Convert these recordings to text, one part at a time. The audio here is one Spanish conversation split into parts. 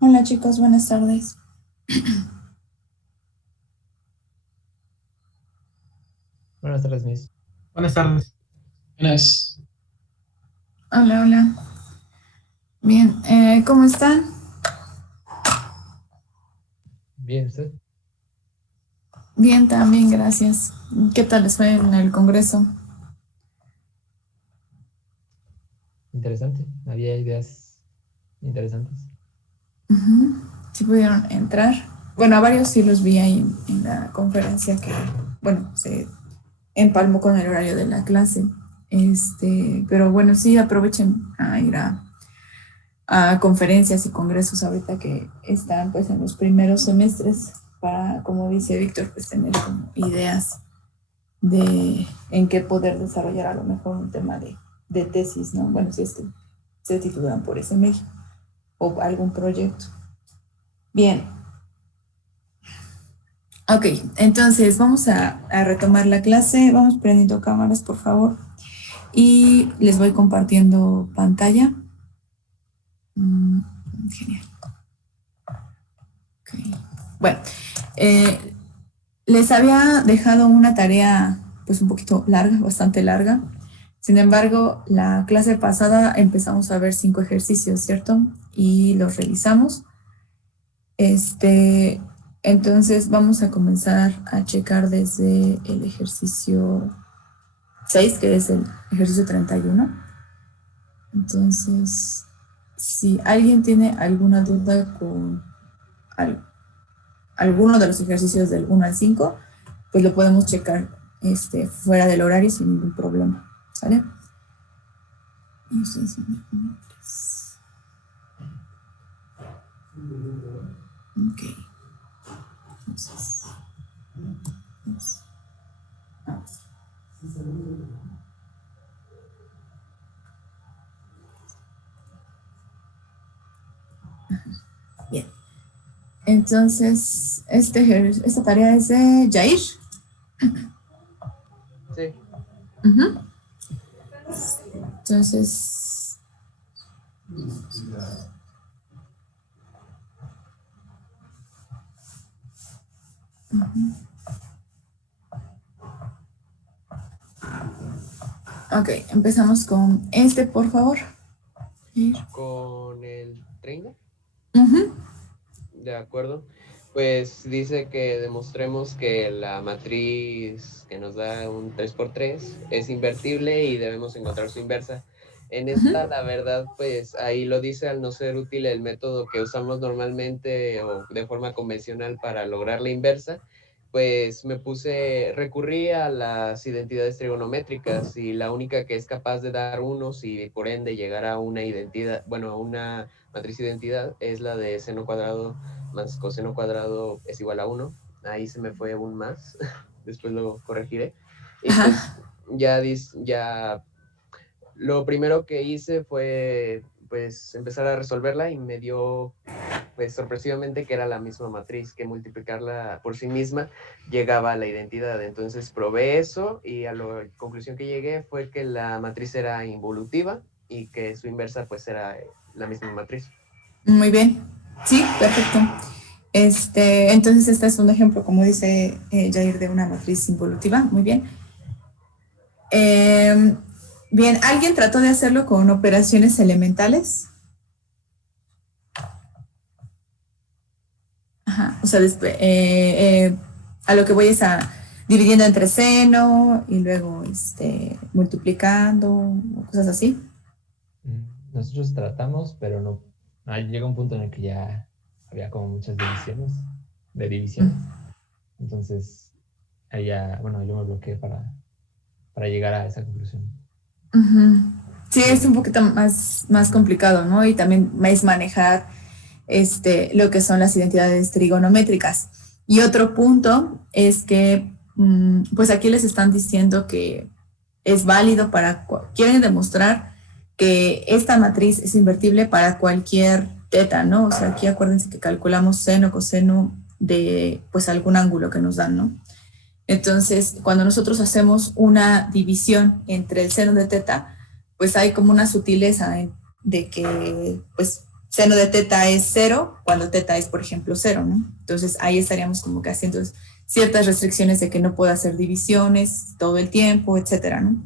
Hola chicos, buenas tardes. Buenas tardes, Miss. Buenas tardes. Buenas. Hola, hola. Bien, ¿cómo están? Bien, ¿usted? Bien, también, gracias. ¿Qué tal les fue en el Congreso? Interesante. Había ideas interesantes. ¿Sí pudieron entrar? Bueno, a varios sí los vi ahí en la conferencia que, bueno, se empalmó con el horario de la clase. Pero bueno, sí aprovechen a ir a conferencias y congresos ahorita que están pues en los primeros semestres para, como dice Víctor, pues tener como ideas de en qué poder desarrollar a lo mejor un tema de tesis, ¿no? Bueno, si es que se titulan por ese medio o algún proyecto. Bien, ok, entonces vamos a retomar la clase, vamos prendiendo cámaras, por favor, y les voy compartiendo pantalla. Genial. Okay. Bueno, eh, les había dejado una tarea pues un poquito larga, bastante larga. Sin embargo, la clase pasada empezamos a ver 5 ejercicios, ¿cierto? Y los revisamos. Este, entonces vamos a comenzar a checar desde el ejercicio 6, que es el ejercicio 31. Entonces, si alguien tiene alguna duda con al- alguno de los ejercicios del 1 al 5, pues lo podemos checar fuera del horario sin ningún problema. ¿Sale? Ok. Entonces, bien. Entonces, esta tarea es de Jair. Sí. Uh-huh. Entonces, ok, empezamos con por favor. Con el 30, Uh-huh. de acuerdo. Pues dice que demostremos que la matriz que nos da un 3 por 3 es invertible y debemos encontrar su inversa. En esta, la verdad, pues ahí lo dice al no ser útil el método que usamos normalmente o de forma convencional para lograr la inversa, pues recurrí a las identidades trigonométricas y la única que es capaz de dar unos y por ende llegar a una identidad, bueno, a una matriz identidad es la de seno cuadrado más coseno cuadrado es igual a 1. Ahí se me fue un más, después lo corregiré. Y pues Ajá. ya lo primero que hice fue pues empezar a resolverla y me dio pues sorpresivamente que era la misma matriz, que multiplicarla por sí misma llegaba a la identidad. Entonces probé eso y a la conclusión que llegué fue que la matriz era involutiva y que su inversa pues era la misma matriz. Muy bien. Sí, perfecto. Entonces, este es un ejemplo, como dice Jair, de una matriz involutiva. Muy bien. Eh, bien, ¿alguien trató de hacerlo con operaciones elementales? Ajá. O sea, a lo que voy es a dividiendo entre seno y luego multiplicando, cosas así. Nosotros tratamos, pero no. Llega un punto en el que ya había como muchas divisiones de división. Entonces, ahí ya, bueno, yo me bloqueé para llegar a esa conclusión. Ujú. Sí, es De, un poquito más complicado, ¿no? Y también es manejar lo que son las identidades trigonométricas. Y otro punto es que, pues aquí les están diciendo que es válido quieren demostrar que esta matriz es invertible para cualquier teta, ¿no? O sea, aquí acuérdense que calculamos seno, coseno de, pues, algún ángulo que nos dan, ¿no? Entonces, cuando nosotros hacemos una división entre el seno de teta, pues hay como una sutileza de que, pues, seno de teta es 0 cuando teta es, por ejemplo, 0, ¿no? Entonces ahí estaríamos como que haciendo ciertas restricciones de que no pueda hacer divisiones todo el tiempo, etcétera, ¿no?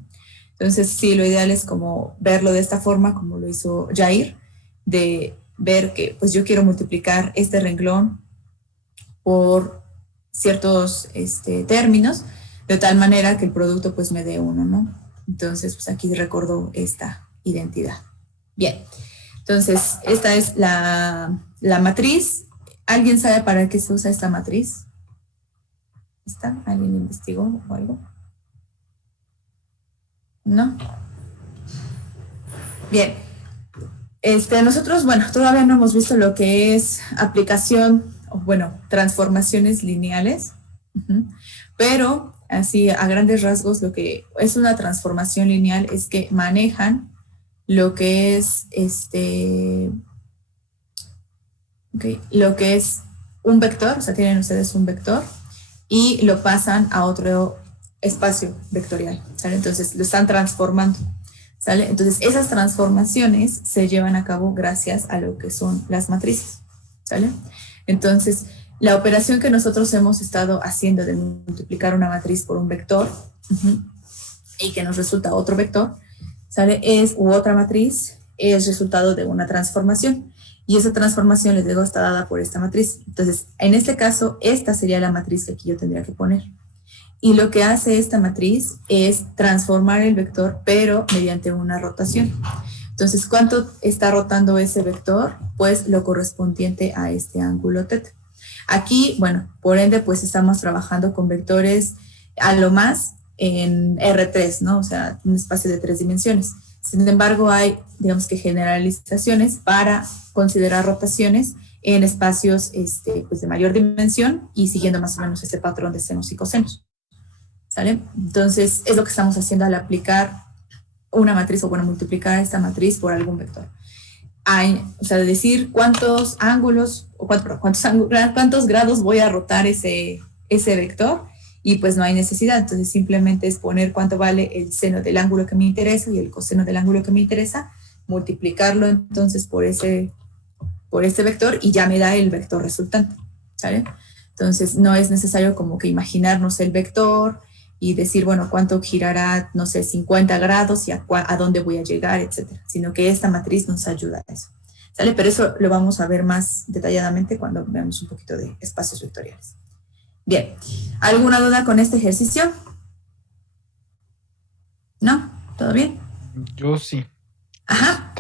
Entonces sí, lo ideal es como verlo de esta forma, como lo hizo Jair, de ver que pues yo quiero multiplicar este renglón por ciertos términos, de tal manera que el producto pues me dé 1, ¿no? Entonces pues aquí recordó esta identidad. Bien, entonces esta es la matriz. ¿Alguien sabe para qué se usa esta matriz? ¿Está? ¿Alguien investigó o algo? ¿No? Bien. Nosotros, bueno, todavía no hemos visto lo que es aplicación, bueno, transformaciones lineales, pero así a grandes rasgos lo que es una transformación lineal es que manejan lo que es lo que es un vector, o sea, tienen ustedes un vector y lo pasan a otro espacio vectorial, ¿sale? Entonces lo están transformando, ¿sale? Entonces esas transformaciones se llevan a cabo gracias a lo que son las matrices, ¿sale? Entonces la operación que nosotros hemos estado haciendo de multiplicar una matriz por un vector y que nos resulta otro vector, ¿sale? U otra matriz es resultado de una transformación. Y esa transformación, les digo, está dada por esta matriz. Entonces, en este caso, esta sería la matriz que aquí yo tendría que poner. Y lo que hace esta matriz es transformar el vector, pero mediante una rotación. Entonces, ¿cuánto está rotando ese vector? Pues lo correspondiente a este ángulo θ. Aquí, bueno, por ende, pues estamos trabajando con vectores a lo más en R3, ¿no? O sea, un espacio de 3 dimensiones. Sin embargo, hay, digamos que generalizaciones para considerar rotaciones en espacios pues de mayor dimensión y siguiendo más o menos ese patrón de senos y cosenos. ¿Sale? Entonces, es lo que estamos haciendo al aplicar una matriz, o bueno, multiplicar esta matriz por algún vector. O sea, decir cuántos ángulos, o cuántos grados voy a rotar ese vector, y pues no hay necesidad. Entonces simplemente es poner cuánto vale el seno del ángulo que me interesa y el coseno del ángulo que me interesa, multiplicarlo entonces por este vector y ya me da el vector resultante, ¿sale? Entonces no es necesario como que imaginarnos el vector y decir, bueno, cuánto girará, no sé, 50 grados y a dónde voy a llegar, etcétera, sino que esta matriz nos ayuda a eso, ¿sale? Pero eso lo vamos a ver más detalladamente cuando veamos un poquito de espacios vectoriales. Bien, ¿alguna duda con este ejercicio? ¿No? ¿Todo bien? Yo sí. Ajá.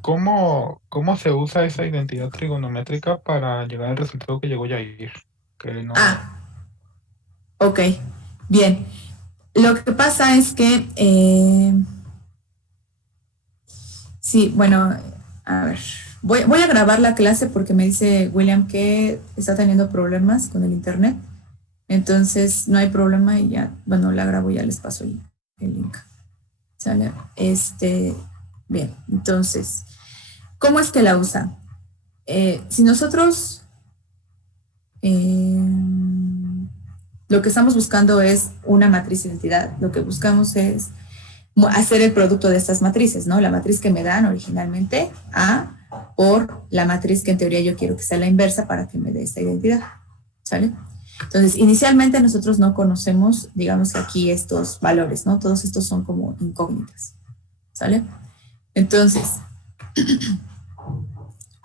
¿Cómo se usa esa identidad trigonométrica para llegar al resultado que llegó Jair? Que no... Ok, bien. Lo que pasa es que, sí, bueno, a ver, voy a grabar la clase porque me dice William que está teniendo problemas con el internet. Entonces, no hay problema y ya, bueno, la grabo y ya les paso el link. ¿Sale? Bien, entonces, ¿cómo es que la usa? Si nosotros lo que estamos buscando es una matriz identidad, lo que buscamos es hacer el producto de estas matrices, ¿no? La matriz que me dan originalmente A por la matriz que en teoría yo quiero que sea la inversa para que me dé esta identidad, ¿sale? Entonces, inicialmente nosotros no conocemos, digamos que aquí estos valores, ¿no? Todos estos son como incógnitas, ¿sale? Entonces,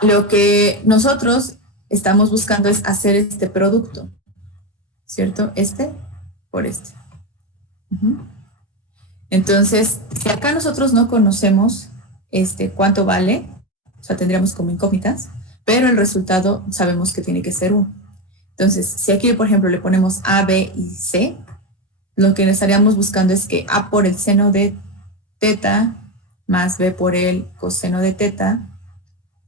lo que nosotros estamos buscando es hacer este producto, ¿cierto? Este por este. Entonces, si acá nosotros no conocemos cuánto vale, o sea, tendríamos como incógnitas, pero el resultado sabemos que tiene que ser 1. Entonces, si aquí, por ejemplo, le ponemos A, B y C, lo que estaríamos buscando es que A por el seno de teta más B por el coseno de teta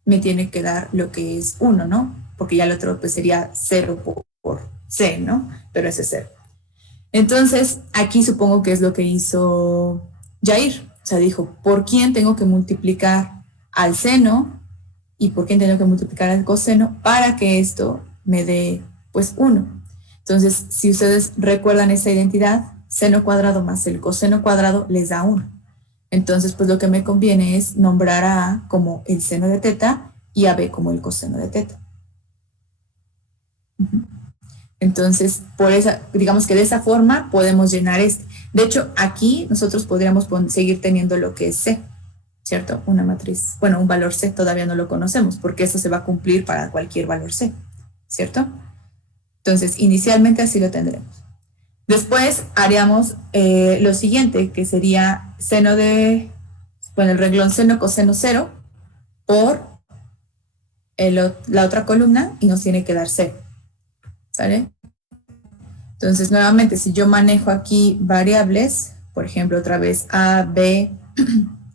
me tiene que dar lo que es 1, ¿no? Porque ya el otro pues sería 0 por C, ¿no? Pero ese es 0. Entonces, aquí supongo que es lo que hizo Jair. O sea, dijo, ¿por quién tengo que multiplicar al seno y por quién tengo que multiplicar al coseno para que esto me dé, pues, 1? Entonces, si ustedes recuerdan esa identidad, seno cuadrado más el coseno cuadrado les da 1. Entonces, pues, lo que me conviene es nombrar a A como el seno de teta y a b como el coseno de teta. Entonces, digamos que de esa forma podemos llenar este. De hecho, aquí nosotros podríamos seguir teniendo lo que es C, ¿cierto? Una matriz, bueno, un valor C todavía no lo conocemos, porque eso se va a cumplir para cualquier valor C, ¿cierto? Entonces, inicialmente así lo tendremos. Después haríamos lo siguiente, que sería seno de, bueno, el renglón seno coseno 0 por la otra columna y nos tiene que dar 0. ¿Sale? Entonces, nuevamente, si yo manejo aquí variables, por ejemplo, otra vez A, B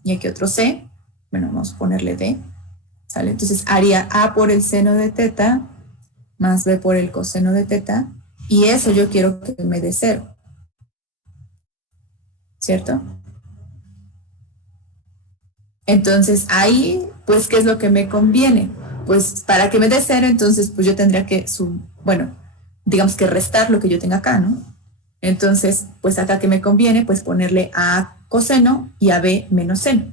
y aquí otro C, bueno, vamos a ponerle D, ¿sale? Entonces, haría A por el seno de teta más B por el coseno de teta, y eso yo quiero que me dé 0, ¿cierto? Entonces, ahí, pues, ¿qué es lo que me conviene? Pues, para que me dé 0, entonces, pues yo tendría que, digamos que restar lo que yo tenga acá, ¿no? Entonces, pues acá que me conviene, pues ponerle a coseno y a b menos seno,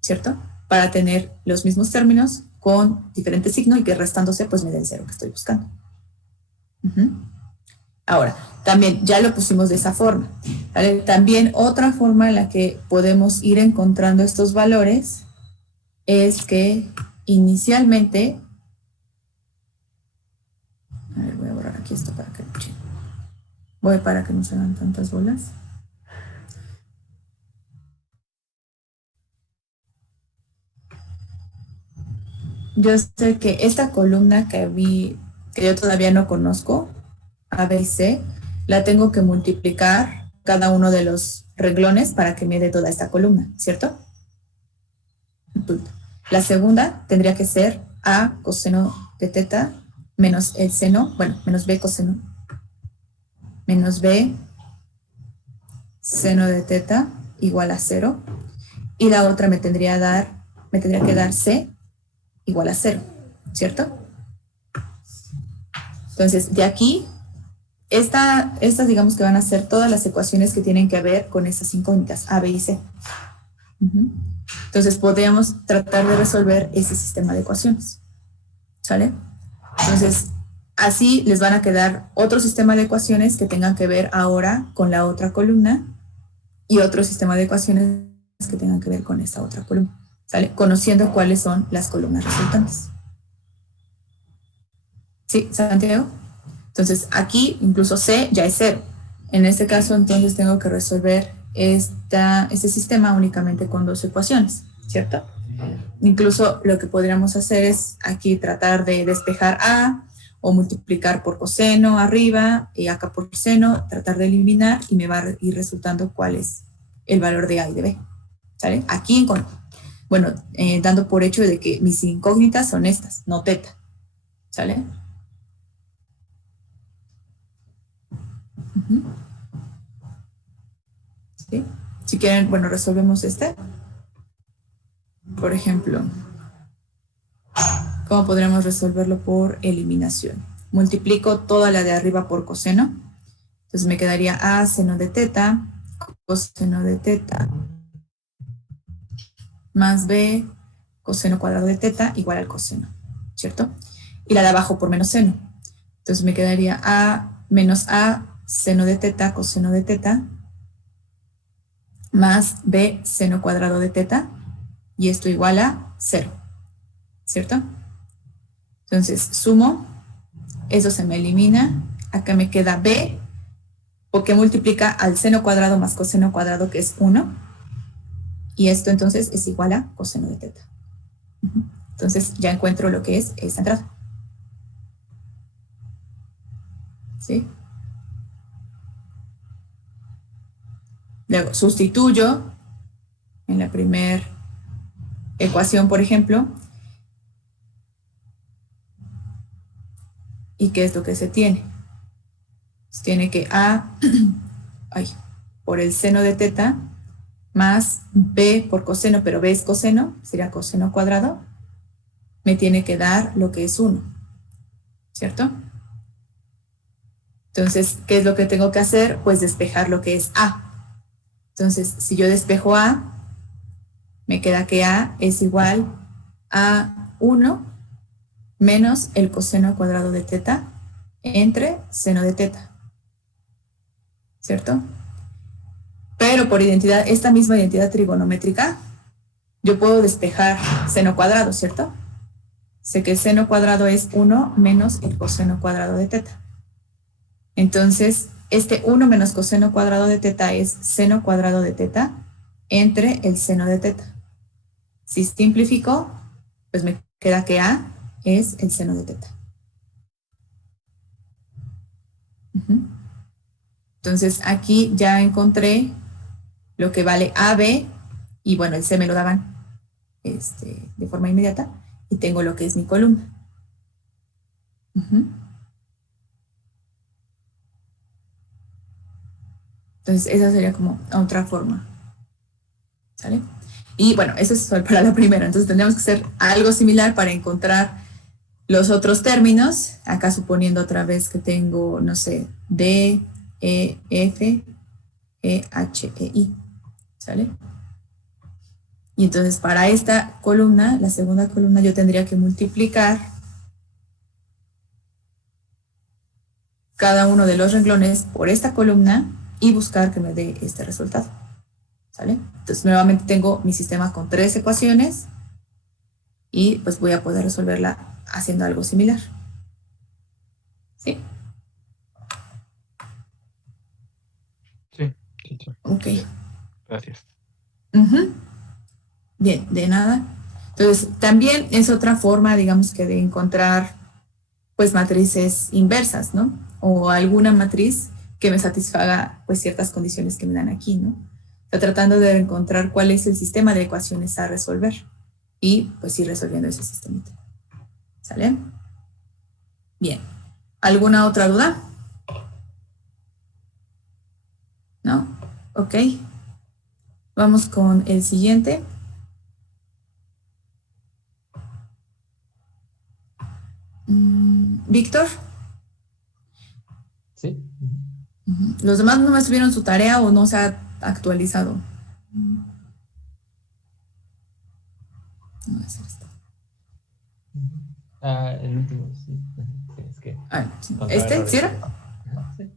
¿cierto? Para tener los mismos términos con diferente signo y que restándose, pues me dé el 0 que estoy buscando. Ahora, también ya lo pusimos de esa forma, ¿vale? También otra forma en la que podemos ir encontrando estos valores es que inicialmente, a ver, voy a borrar aquí esto para que no se hagan tantas bolas. Yo sé que esta columna que yo todavía no conozco, A, B y C, la tengo que multiplicar cada uno de los renglones para que me dé toda esta columna, ¿cierto? La segunda tendría que ser A coseno de teta menos el seno, bueno, menos B coseno, menos B seno de teta igual a 0. Y la otra me tendría que dar C igual a 0, ¿cierto? Entonces, de aquí, estas digamos que van a ser todas las ecuaciones que tienen que ver con estas incógnitas, A, B y C. Entonces, podríamos tratar de resolver ese sistema de ecuaciones, ¿sale? Entonces, así les van a quedar otro sistema de ecuaciones que tengan que ver ahora con la otra columna y otro sistema de ecuaciones que tengan que ver con esta otra columna, ¿sale? Conociendo cuáles son las columnas resultantes. ¿Sí, Santiago? Entonces, aquí incluso C ya es 0. En este caso, entonces, tengo que resolver este sistema únicamente con dos ecuaciones, ¿cierto? Incluso lo que podríamos hacer es aquí tratar de despejar A o multiplicar por coseno arriba y acá por seno, tratar de eliminar y me va a ir resultando cuál es el valor de A y de B, ¿sale? Aquí, bueno, dando por hecho de que mis incógnitas son estas, no teta, ¿sale? ¿Sí? Si quieren, bueno, resolvemos este. Por ejemplo, ¿cómo podríamos resolverlo por eliminación? Multiplico toda la de arriba por coseno. Entonces me quedaría A seno de teta, coseno de teta, más B coseno cuadrado de teta igual al coseno, ¿cierto? Y la de abajo por menos seno. Entonces me quedaría A menos A seno de teta, coseno de teta, más B seno cuadrado de teta, y esto igual a 0, ¿cierto? Entonces sumo, eso se me elimina, acá me queda B, porque multiplica al seno cuadrado más coseno cuadrado, que es 1, y esto entonces es igual a coseno de teta. Entonces ya encuentro lo que es esta entrada. ¿Sí? Luego sustituyo en la primera ecuación, por ejemplo, ¿y qué es lo que se tiene? Se tiene que A por el seno de teta más B por coseno, pero B es coseno, sería coseno cuadrado, me tiene que dar lo que es 1, ¿cierto? Entonces, ¿qué es lo que tengo que hacer? Pues despejar lo que es A. Entonces, si yo despejo A, me queda que A es igual a 1 menos el coseno al cuadrado de teta entre seno de teta, ¿cierto? Pero por identidad, esta misma identidad trigonométrica, yo puedo despejar seno cuadrado, ¿cierto? Sé que el seno cuadrado es 1 menos el coseno cuadrado de teta. Entonces, este 1 menos coseno cuadrado de teta es seno cuadrado de teta entre el seno de teta. Si simplifico, pues me queda que A es el seno de teta. Entonces, aquí ya encontré lo que vale AB, y bueno, el C me lo daban de forma inmediata, y tengo lo que es mi columna. Entonces, esa sería como otra forma. ¿Sale? Y bueno, eso es solo para la primera. Entonces, tendríamos que hacer algo similar para encontrar los otros términos. Acá suponiendo otra vez que tengo, no sé, D, E, F, E, H, E, I. ¿Sale? Y entonces para esta columna, la segunda columna, yo tendría que multiplicar cada uno de los renglones por esta columna y buscar que me dé este resultado. ¿Sale? Entonces nuevamente tengo mi sistema con 3 ecuaciones y pues voy a poder resolverla haciendo algo similar. ¿Sí? Sí. Ok. Gracias. Bien, de nada. Entonces, también es otra forma, digamos que de encontrar, pues, matrices inversas, ¿no? O alguna matriz que me satisfaga, pues, ciertas condiciones que me dan aquí, ¿no? O sea, tratando de encontrar cuál es el sistema de ecuaciones a resolver y, pues, ir resolviendo ese sistemita. ¿Sale? Bien. ¿Alguna otra duda? ¿No? Ok. Vamos con el siguiente. Víctor. Sí. Los demás no me subieron su tarea o no se ha actualizado. No va a ser esto. El último, sí. Es que ¿Este? ¿Sí era? Sí.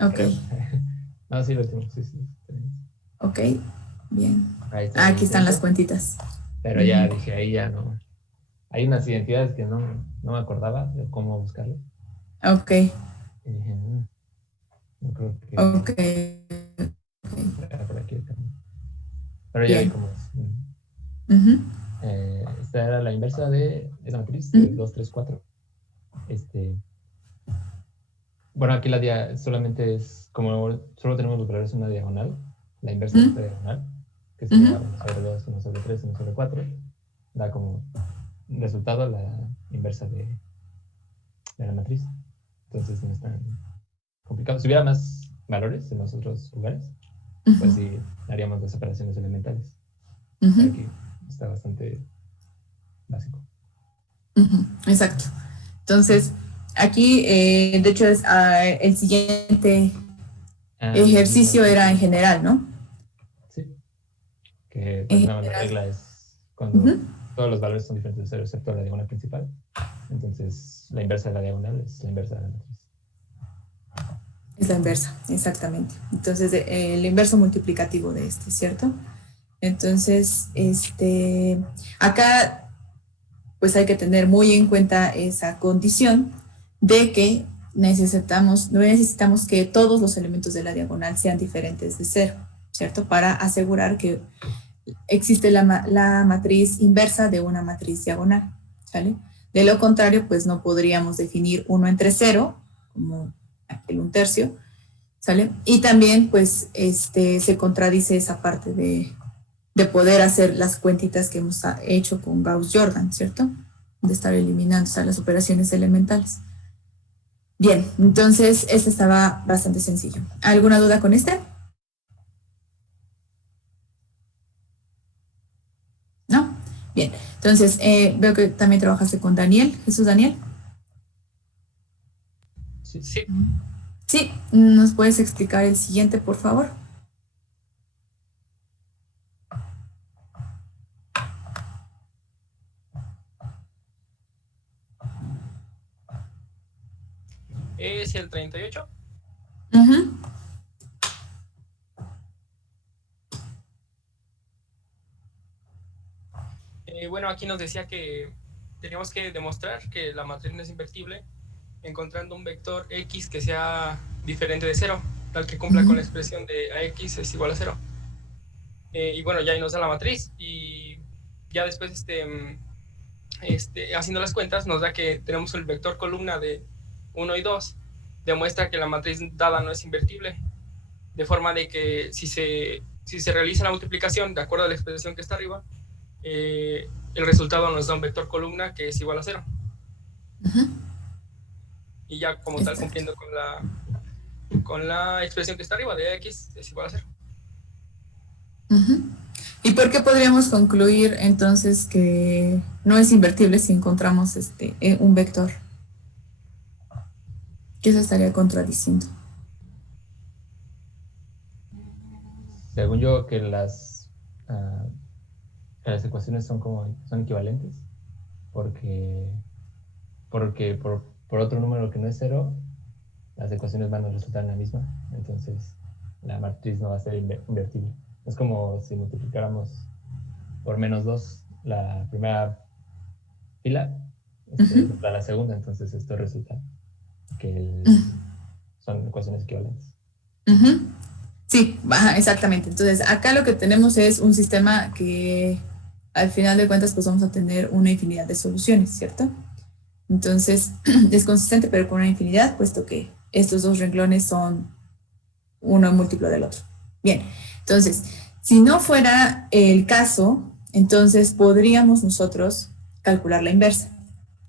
Ok. Creo. No, sí, el último, sí. Ok, bien. Ahí está Aquí están las intento. cuentitas. Pero ya dije, ahí ya no. Hay unas identidades que no me acordaba de cómo buscarlas. Ok. Y dije, no creo que. Ok. Por aquí el camino. Pero ya vi Bien. cómo es. Ujú. Esta era la inversa de esa matriz, de 2, 3, 4. Bueno, aquí la solamente es, como solo tenemos los valores en una diagonal, la inversa de esta diagonal, que sería 1 sobre 2, 1 sobre 3, 1 sobre 4, da como resultado la inversa de la matriz. Entonces no es tan complicado. Si hubiera más valores en los otros lugares, pues sí, haríamos las operaciones elementales. Pero aquí está bastante básico. Exacto. Entonces, aquí, de hecho, es, el siguiente ejercicio era en general, ¿no? Sí. Que pues nada más la regla es cuando todos los valores son diferentes de cero excepto la diagonal principal. Entonces, la inversa de la diagonal es la inversa de la matriz. Es la inversa, exactamente. Entonces, el inverso multiplicativo de este, ¿cierto? Entonces, acá pues hay que tener muy en cuenta esa condición de que necesitamos que todos los elementos de la diagonal sean diferentes de cero, ¿cierto? Para asegurar que existe la matriz inversa de una matriz diagonal, ¿sale? De lo contrario, pues no podríamos definir 1 entre 0, como aquel 1/3, ¿sale? Y también, pues, se contradice esa parte de poder hacer las cuentitas que hemos hecho con Gauss-Jordan, ¿cierto? De estar eliminando las operaciones elementales. Bien, entonces este estaba bastante sencillo. ¿Alguna duda con este? ¿No? Bien, entonces veo que también trabajaste con Daniel. ¿Jesús Daniel? Sí. Sí, ¿nos puedes explicar el siguiente, por favor? es el 38. Ujú. Bueno, aquí nos decía que teníamos que demostrar que la matriz no es invertible encontrando un vector x que sea diferente de 0, tal que cumpla con la expresión de ax es igual a 0. Y bueno, ya ahí nos da la matriz y ya después haciendo las cuentas nos da que tenemos el vector columna de 1 y 2, demuestra que la matriz dada no es invertible, de forma de que si se realiza la multiplicación de acuerdo a la expresión que está arriba, el resultado nos da un vector columna que es igual a 0. Y ya como tal cumpliendo con la expresión que está arriba de x es igual a 0. ¿Y por qué podríamos concluir entonces que no es invertible si encontramos un vector? ¿Qué se estaría contradiciendo? Según yo, que las ecuaciones son equivalentes, porque por otro número que no es 0, las ecuaciones van a resultar en la misma, entonces la matriz no va a ser invertible. Es como si multiplicáramos por -2 la primera fila, para la segunda, entonces esto resulta que son ecuaciones equivalentes. Sí, exactamente. Entonces, acá lo que tenemos es un sistema que al final de cuentas pues vamos a tener una infinidad de soluciones, ¿cierto? Entonces, es consistente pero con una infinidad, puesto que estos dos renglones son uno múltiplo del otro. Bien, entonces, si no fuera el caso, entonces podríamos nosotros calcular la inversa,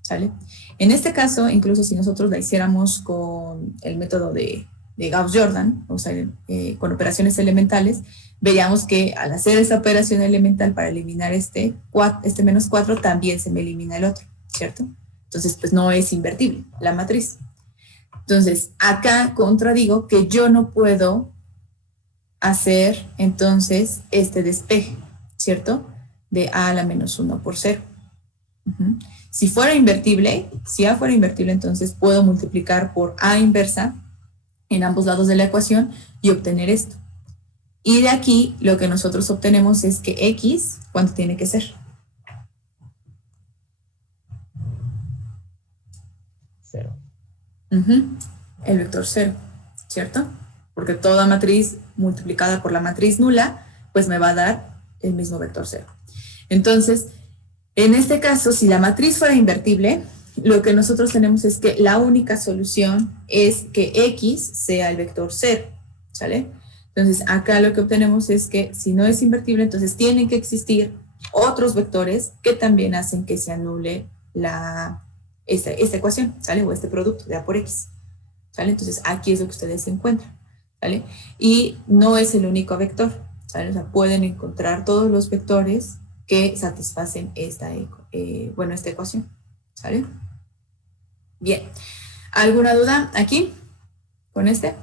¿sale? En este caso, incluso si nosotros la hiciéramos con el método de Gauss-Jordan, o sea, con operaciones elementales, veríamos que al hacer esa operación elemental para eliminar este -4, también se me elimina el otro, ¿cierto? Entonces, pues no es invertible la matriz. Entonces, acá contradigo que yo no puedo hacer entonces este despeje, ¿cierto? De a a la -1 por 0. Si fuera invertible, si a fuera invertible, entonces puedo multiplicar por a inversa en ambos lados de la ecuación y obtener esto. Y de aquí lo que nosotros obtenemos es que x, ¿cuánto tiene que ser? 0. El vector 0, ¿cierto? Porque toda matriz multiplicada por la matriz nula, pues me va a dar el mismo vector 0. Entonces, en este caso, si la matriz fuera invertible, lo que nosotros tenemos es que la única solución es que x sea el vector 0, ¿sale? Entonces, acá lo que obtenemos es que si no es invertible, entonces tienen que existir otros vectores que también hacen que se anule esta ecuación, ¿sale? O este producto de a por x, ¿sale? Entonces, aquí es lo que ustedes encuentran, ¿sale? Y no es el único vector, ¿sale? O sea, pueden encontrar todos los vectores que satisfacen esta ecuación, ¿sale? Bien. ¿Alguna duda aquí con este?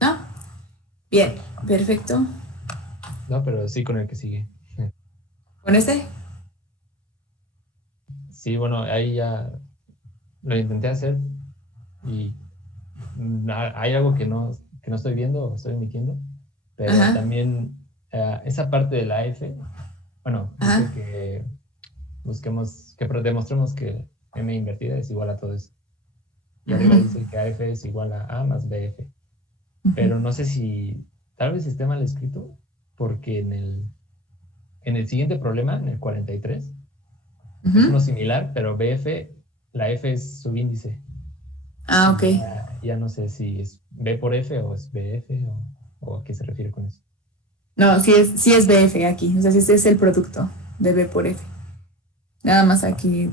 ¿No? Bien, perfecto. No, pero sí con el que sigue. ¿Con este? Sí, bueno, ahí ya lo intenté hacer y hay algo que no estoy viendo o estoy omitiendo, pero también esa parte de la F, bueno, dice que busquemos, que demostremos que M invertida es igual a todo eso. Y arriba dice que AF es igual a A más BF. Pero no sé si tal vez esté mal escrito, porque en el siguiente problema, en el 43, es uno similar, pero BF, la F es subíndice. Ok. Ya no sé si es B por F o es BF o a qué se refiere con eso. No, sí es BF aquí, o sea, este es el producto de B por F. Nada más aquí,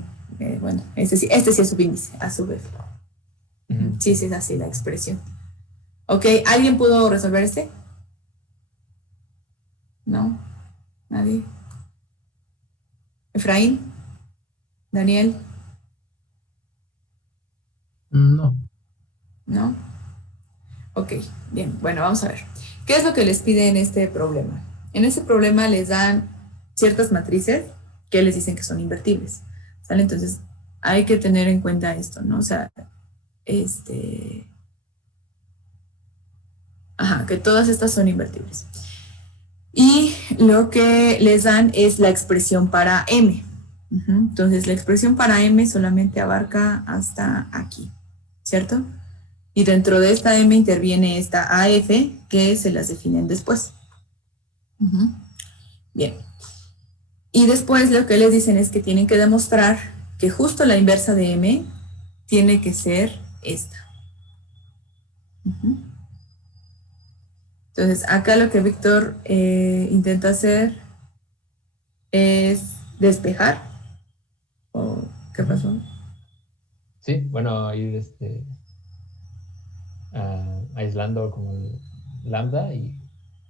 bueno, este sí es subíndice, a sub F. Sí, es así la expresión. Ok, ¿alguien pudo resolver este? ¿No? ¿Nadie? ¿Efraín? ¿Daniel? No. ¿No? Ok, bien, bueno, vamos a ver. ¿Qué es lo que les pide en este problema? En este problema les dan ciertas matrices que les dicen que son invertibles, ¿sale? Entonces, hay que tener en cuenta esto, ¿no? O sea, que todas estas son invertibles. Y lo que les dan es la expresión para M. Entonces, la expresión para M solamente abarca hasta aquí, ¿cierto? Y dentro de esta M interviene esta AF, que se las definen después. Bien. Y después lo que les dicen es que tienen que demostrar que justo la inversa de M tiene que ser esta. Entonces, acá lo que Víctor intenta hacer es despejar. ¿O qué pasó? Sí, bueno, ir aislando como el lambda y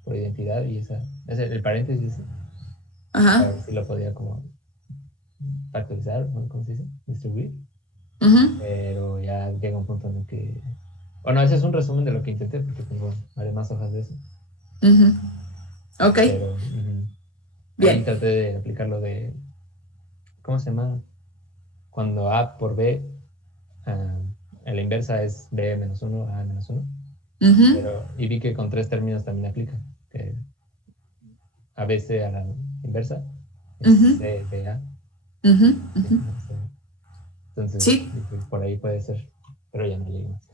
por identidad y el paréntesis. Ajá. A ver si lo podía como factorizar, ¿cómo se dice? Distribuir. Pero ya llega un punto en el que... Bueno, ese es un resumen de lo que intenté, porque tengo más hojas de eso. Ok. Pero, bien. ahí traté de aplicarlo de... ¿Cómo se llama? Cuando A por B, en la inversa es B menos 1, A menos 1. Y vi que con 3 términos también aplica. Que ABC a la inversa es C, B, A. Entonces, sí. Por ahí puede ser, pero ya no llegué más.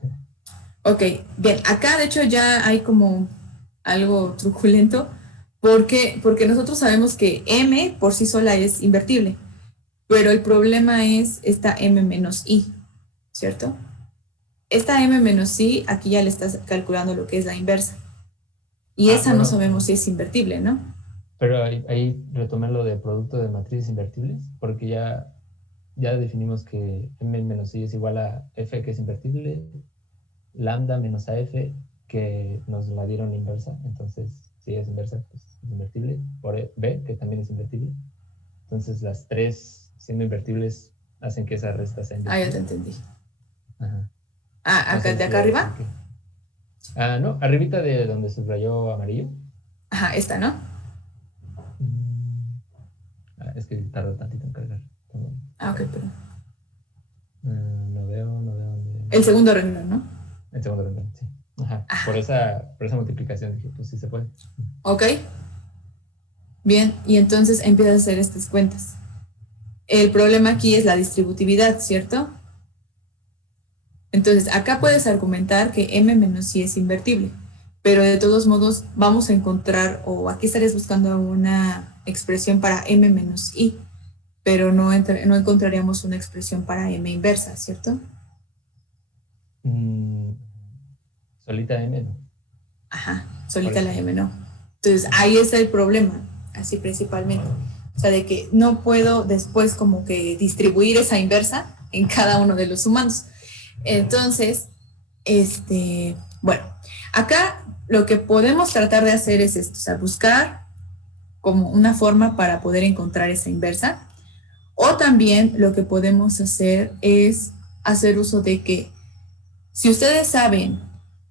Ok, bien, acá de hecho ya hay como algo truculento, porque nosotros sabemos que M por sí sola es invertible, pero el problema es esta M menos I, ¿cierto? Esta M menos I, aquí ya le estás calculando lo que es la inversa. Y esa no sabemos si es invertible, ¿no? Pero ahí retomar lo de producto de matrices invertibles, porque ya definimos que M menos I es igual a F, que es invertible, lambda menos AF, que nos la dieron inversa. Entonces, si es inversa, pues es invertible. Por B, que también es invertible. Entonces, las tres siendo invertibles hacen que esa resta sea invertible. Ya te entendí. Ajá. Acá, ¿de acá arriba? No, arribita de donde subrayó amarillo. Ajá, esta, ¿no? Es que tarda tantito en cargar. Ok, perdón. No veo. El segundo renglón, ¿no? El segundo renglón, sí. Ajá. Por esa multiplicación dije, pues sí se puede. Ok. Bien, y entonces empiezas a hacer estas cuentas. El problema aquí es la distributividad, ¿cierto? Entonces, acá puedes argumentar que M menos I es invertible, pero de todos modos vamos a encontrar, o aquí estarías buscando una expresión para M menos I, pero no encontraríamos una expresión para M inversa, ¿cierto? Solita M, ¿no? Ajá, solita la M no. Entonces, ahí está el problema, así principalmente. O sea, de que no puedo después como que distribuir esa inversa en cada uno de los sumandos. Entonces, bueno, acá lo que podemos tratar de hacer es esto, o sea, buscar como una forma para poder encontrar esa inversa. O también lo que podemos hacer es hacer uso de que si ustedes saben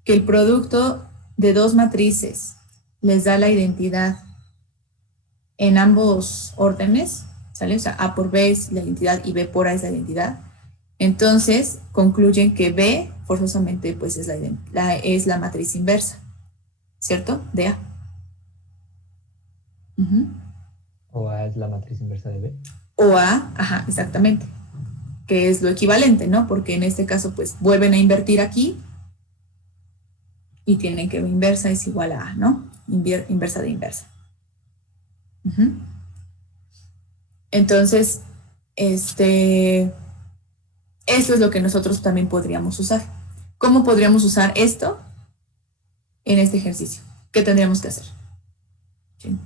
que el producto de dos matrices les da la identidad en ambos órdenes, ¿sale? O sea, A por B es la identidad y B por A es la identidad. Entonces, concluyen que B forzosamente pues es la matriz inversa, ¿cierto? De A. O A es la matriz inversa de B. O A, ajá, exactamente. Que es lo equivalente, ¿no? Porque en este caso, pues, vuelven a invertir aquí y tienen que B inversa es igual a A, ¿no? Inversa de inversa. Entonces, eso es lo que nosotros también podríamos usar. ¿Cómo podríamos usar esto en este ejercicio? ¿Qué tendríamos que hacer? ¿Sí?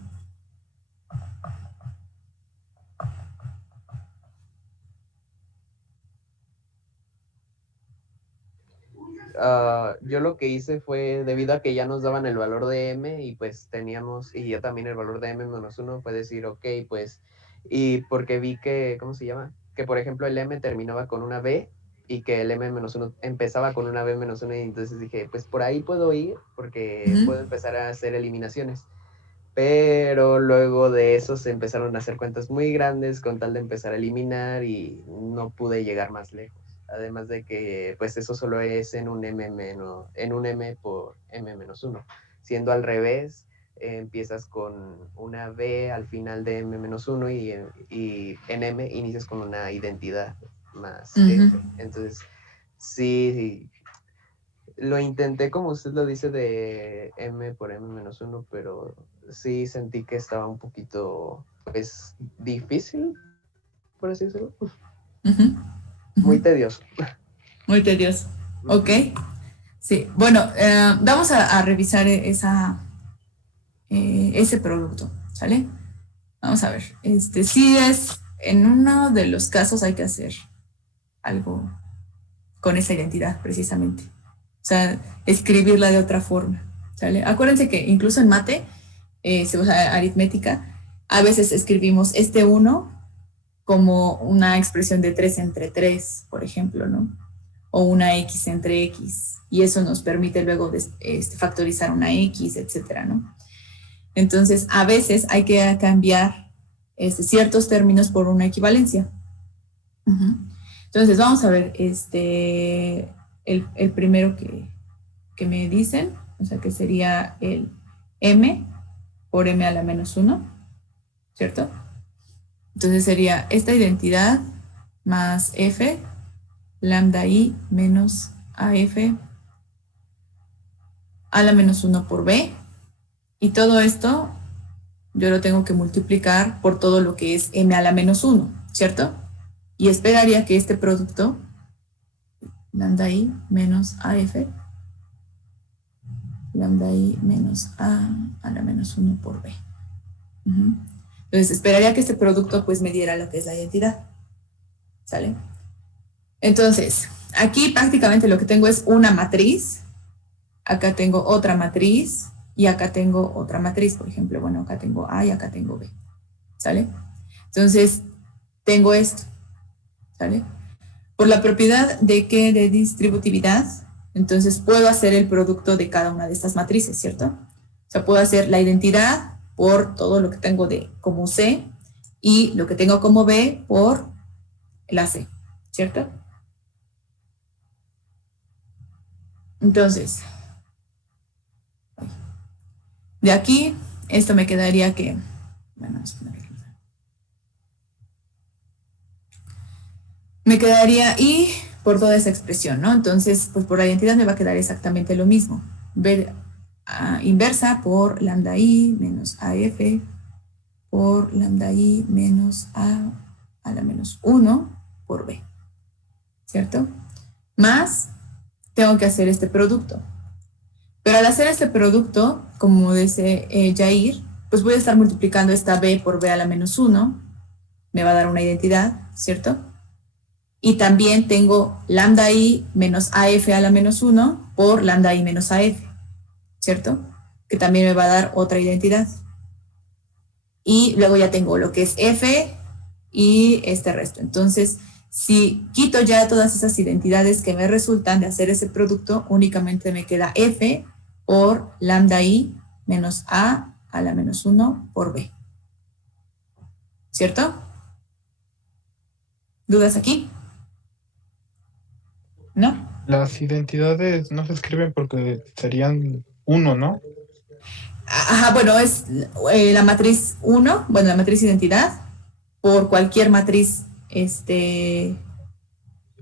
Yo lo que hice fue, debido a que ya nos daban el valor de M y pues teníamos, y ya también el valor de M menos 1, fue decir, ok, pues, y porque vi que, ¿cómo se llama? Que por ejemplo el M terminaba con una B y que el M menos 1 empezaba con una B menos 1, y entonces dije, pues por ahí puedo ir porque puedo empezar a hacer eliminaciones. Pero luego de eso se empezaron a hacer cuentas muy grandes con tal de empezar a eliminar y no pude llegar más lejos. Además de que pues eso solo es en un en un m por m-1. Siendo al revés, empiezas con una b al final de m-1 y en m inicias con una identidad más f. Entonces, sí, lo intenté como usted lo dice de m por m-1, pero sí sentí que estaba un poquito, pues, difícil, por así decirlo. Muy tedioso. Muy tedioso. Ok. Sí, bueno, vamos a revisar ese producto, ¿sale? Vamos a ver. Sí es, en uno de los casos hay que hacer algo con esa identidad, precisamente. O sea, escribirla de otra forma, ¿sale? Acuérdense que incluso en mate se usa aritmética. A veces escribimos este 1 como una expresión de 3 entre 3, por ejemplo, ¿no? O una x entre x. Y eso nos permite luego factorizar una x, etcétera, ¿no? Entonces, a veces hay que cambiar ciertos términos por una equivalencia. Entonces, vamos a ver el primero que me dicen, o sea, que sería el m por m a la menos 1, ¿cierto? Entonces sería esta identidad más f, lambda i menos af a la menos 1 por b. Y todo esto yo lo tengo que multiplicar por todo lo que es m a la menos 1, ¿cierto? Y esperaría que este producto, lambda i menos af, lambda i menos a la menos 1 por b. Entonces esperaría que este producto pues me diera lo que es la identidad. ¿Sale? Entonces, aquí prácticamente lo que tengo es una matriz. Acá tengo otra matriz y acá tengo otra matriz, por ejemplo. Bueno, acá tengo A y acá tengo B. ¿Sale? Entonces, tengo esto. ¿Sale? Por la propiedad de distributividad, entonces puedo hacer el producto de cada una de estas matrices, ¿cierto? O sea, puedo hacer la identidad por todo lo que tengo como C y lo que tengo como B por la C, ¿cierto? Entonces, de aquí, esto me quedaría que, bueno, me quedaría I por toda esa expresión, ¿no? Entonces, pues por la identidad me va a quedar exactamente lo mismo. Inversa por lambda I menos AF por lambda I menos A la menos 1 por B, ¿cierto? Más, tengo que hacer este producto. Pero al hacer este producto, como dice Jair, pues voy a estar multiplicando esta B por B a la menos 1, me va a dar una identidad, ¿cierto? Y también tengo lambda I menos AF a la menos 1 por lambda I menos AF, ¿cierto? Que también me va a dar otra identidad. Y luego ya tengo lo que es F y este resto. Entonces, si quito ya todas esas identidades que me resultan de hacer ese producto, únicamente me queda F por lambda I menos A la menos 1 por B. ¿Cierto? ¿Dudas aquí? ¿No? Las identidades no se escriben porque serían 1, ¿no? Ajá, bueno, es la matriz 1, bueno, la matriz identidad, por cualquier matriz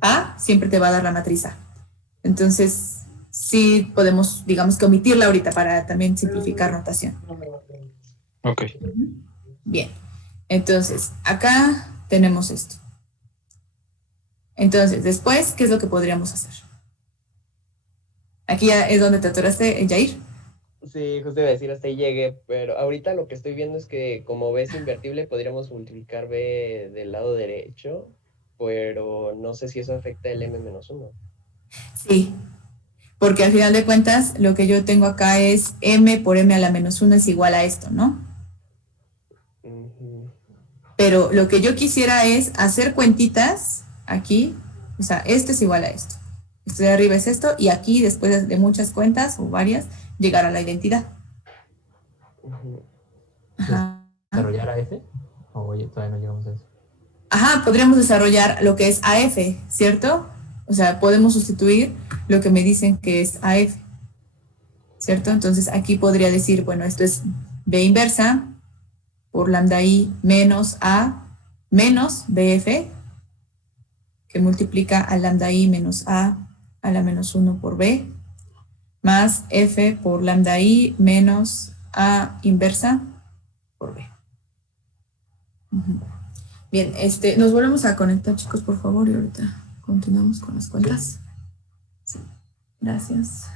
A, siempre te va a dar la matriz A. Entonces, sí podemos, digamos que omitirla ahorita para también simplificar notación. Ok. Bien, entonces, acá tenemos esto. Entonces, después, ¿qué es lo que podríamos hacer? Aquí ya es donde te atoraste, Jair. Sí, justo iba a decir hasta ahí llegué, pero ahorita lo que estoy viendo es que como B es invertible, podríamos multiplicar B del lado derecho, pero no sé si eso afecta el m-1. Sí, porque al final de cuentas lo que yo tengo acá es m por m a la menos 1 es igual a esto, ¿no? Pero lo que yo quisiera es hacer cuentitas aquí, o sea, esto es igual a esto. Esto de arriba es esto, y aquí, después de muchas cuentas, o varias, llegar a la identidad. Ajá. ¿Desarrollar AF? ¿O oye, todavía no llegamos a eso? Ajá, podríamos desarrollar lo que es AF, ¿cierto? O sea, podemos sustituir lo que me dicen que es AF, ¿cierto? Entonces aquí podría decir, bueno, esto es B inversa por lambda I menos A menos BF, que multiplica a lambda I menos A la menos 1 por B, más F por lambda I menos A inversa por B. Bien, nos volvemos a conectar, chicos, por favor, y ahorita continuamos con las cuentas. Sí, gracias.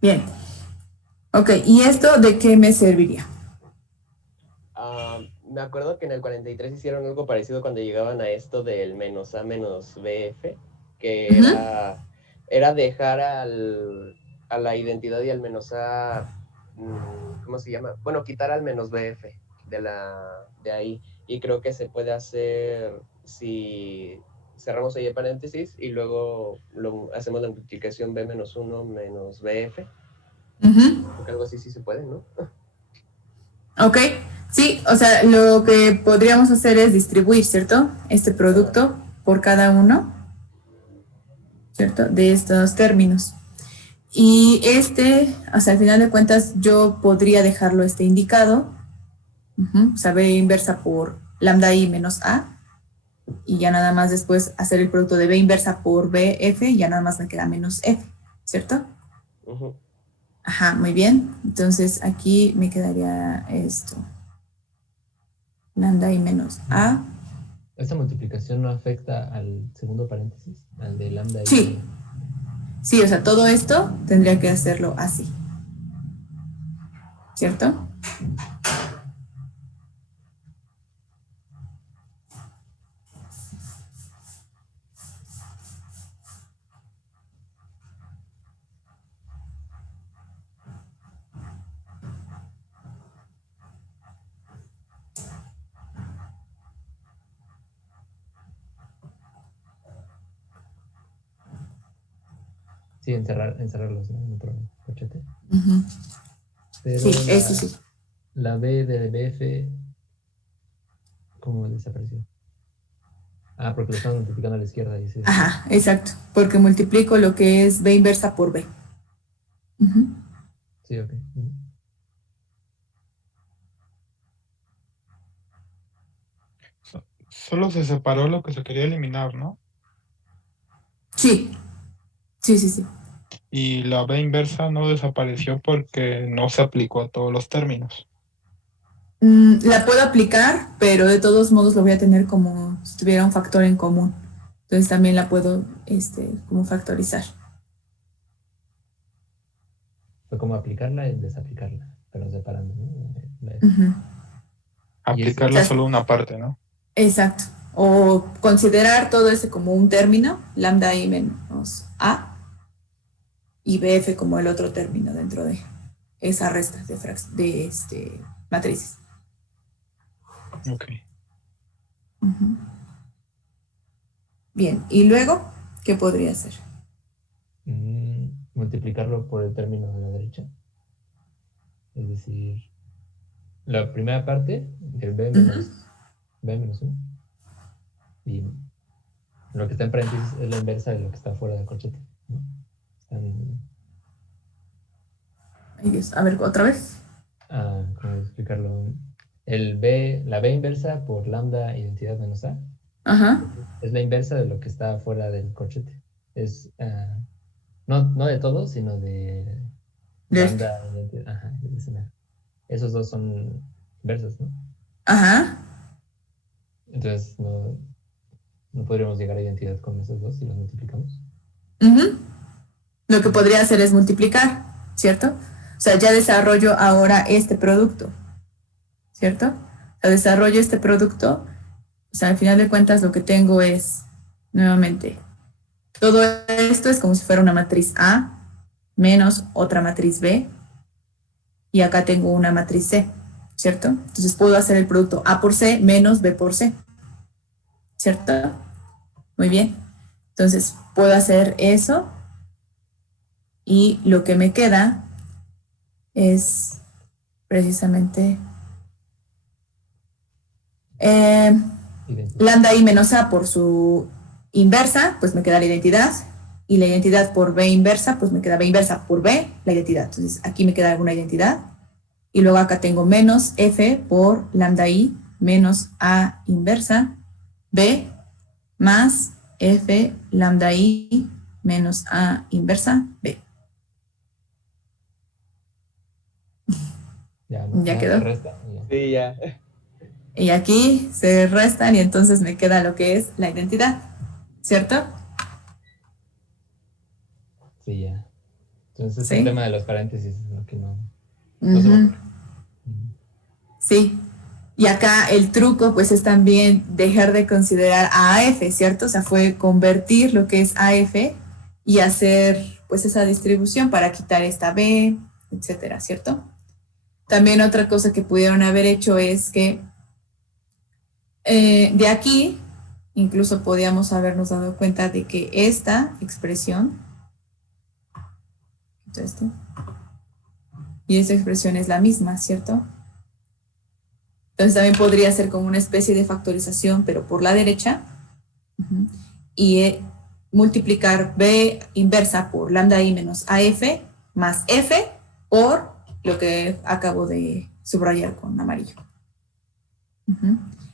Bien. Ok, ¿y esto de qué me serviría? Me acuerdo que en el 43 hicieron algo parecido cuando llegaban a esto del menos A menos BF, que era dejar a la identidad y al menos A, ¿cómo se llama? Bueno, quitar al menos BF de ahí. Y creo que se puede hacer si cerramos ahí el paréntesis y luego hacemos la multiplicación B menos 1 menos BF. Porque algo así sí se puede, ¿no? Ok, sí, o sea, lo que podríamos hacer es distribuir, ¿cierto? Este producto por cada uno, ¿cierto? De estos términos. Y o sea, al final de cuentas, yo podría dejarlo indicado, o sea, B inversa por lambda I menos A, y ya nada más después hacer el producto de B inversa por BF, y ya nada más me queda menos F, ¿cierto? Ajá, muy bien. Entonces aquí me quedaría esto. Lambda I menos A. ¿Esta multiplicación no afecta al segundo paréntesis? Al de lambda I. Sí. Sí, o sea, todo esto tendría que hacerlo así. ¿Cierto? Sí, encerrarlos, ¿no? En otro corchete. Pero sí, eso sí. La B de BF, ¿cómo desapareció? Ah, porque lo están multiplicando a la izquierda, dice. Ajá, exacto. Porque multiplico lo que es B inversa por B. Sí, ok. Solo se separó lo que se quería eliminar, ¿no? Sí. Sí, sí, sí. Y la B inversa no desapareció porque no se aplicó a todos los términos. La puedo aplicar, pero de todos modos lo voy a tener como si tuviera un factor en común. Entonces también la puedo como factorizar. Fue como aplicarla y desaplicarla, pero separando, ¿no? Aplicarla solo una parte, ¿no? Exacto. O considerar todo ese como un término, lambda I menos A, y BF como el otro término dentro de esa resta de matrices. Ok. Bien, y luego, ¿qué podría hacer? Multiplicarlo por el término de la derecha. Es decir, la primera parte del B menos 1. Y lo que está en paréntesis es la inversa de lo que está fuera del corchete, ¿no? Ay Dios, a ver, otra vez. ¿Cómo explicarlo? La B inversa por lambda identidad menos A. Ajá. Es la inversa de lo que está fuera del corchete. Es no de todo, sino de lambda identidad. Ajá, esos dos son inversos, ¿no? Ajá. Entonces no podríamos llegar a identidad con esos dos si los multiplicamos. Lo que podría hacer es multiplicar, ¿cierto? O sea, ya desarrollo ahora este producto, ¿cierto? O sea, desarrollo este producto, o sea, al final de cuentas lo que tengo es, nuevamente, todo esto es como si fuera una matriz A, menos otra matriz B, y acá tengo una matriz C, ¿cierto? Entonces puedo hacer el producto A por C menos B por C, ¿cierto? Muy bien. Entonces puedo hacer eso y lo que me queda es precisamente lambda I menos A por su inversa, pues me queda la identidad, y la identidad por B inversa, pues me queda B inversa por B, la identidad. Entonces aquí me queda alguna identidad, y luego acá tengo menos F por lambda I menos A inversa B más F lambda I menos A inversa B. Ya, ¿no? ¿Ya quedó? Resta, ya. Sí, ya. Y aquí se restan y entonces me queda lo que es la identidad, ¿cierto? Sí, ya. Entonces Sí. el tema de los paréntesis es lo que no se me Ujú. ocurre. Sí. Y acá el truco pues es también dejar de considerar a AF, ¿cierto? O sea, fue convertir lo que es AF y hacer pues esa distribución para quitar esta B, etcétera, ¿cierto? También otra cosa que pudieron haber hecho es que de aquí incluso podíamos habernos dado cuenta de que esta expresión, entonces, y esta expresión es la misma, ¿cierto? Entonces también podría ser como una especie de factorización, pero por la derecha, y multiplicar B inversa por lambda I menos AF más F por lo que acabo de subrayar con amarillo.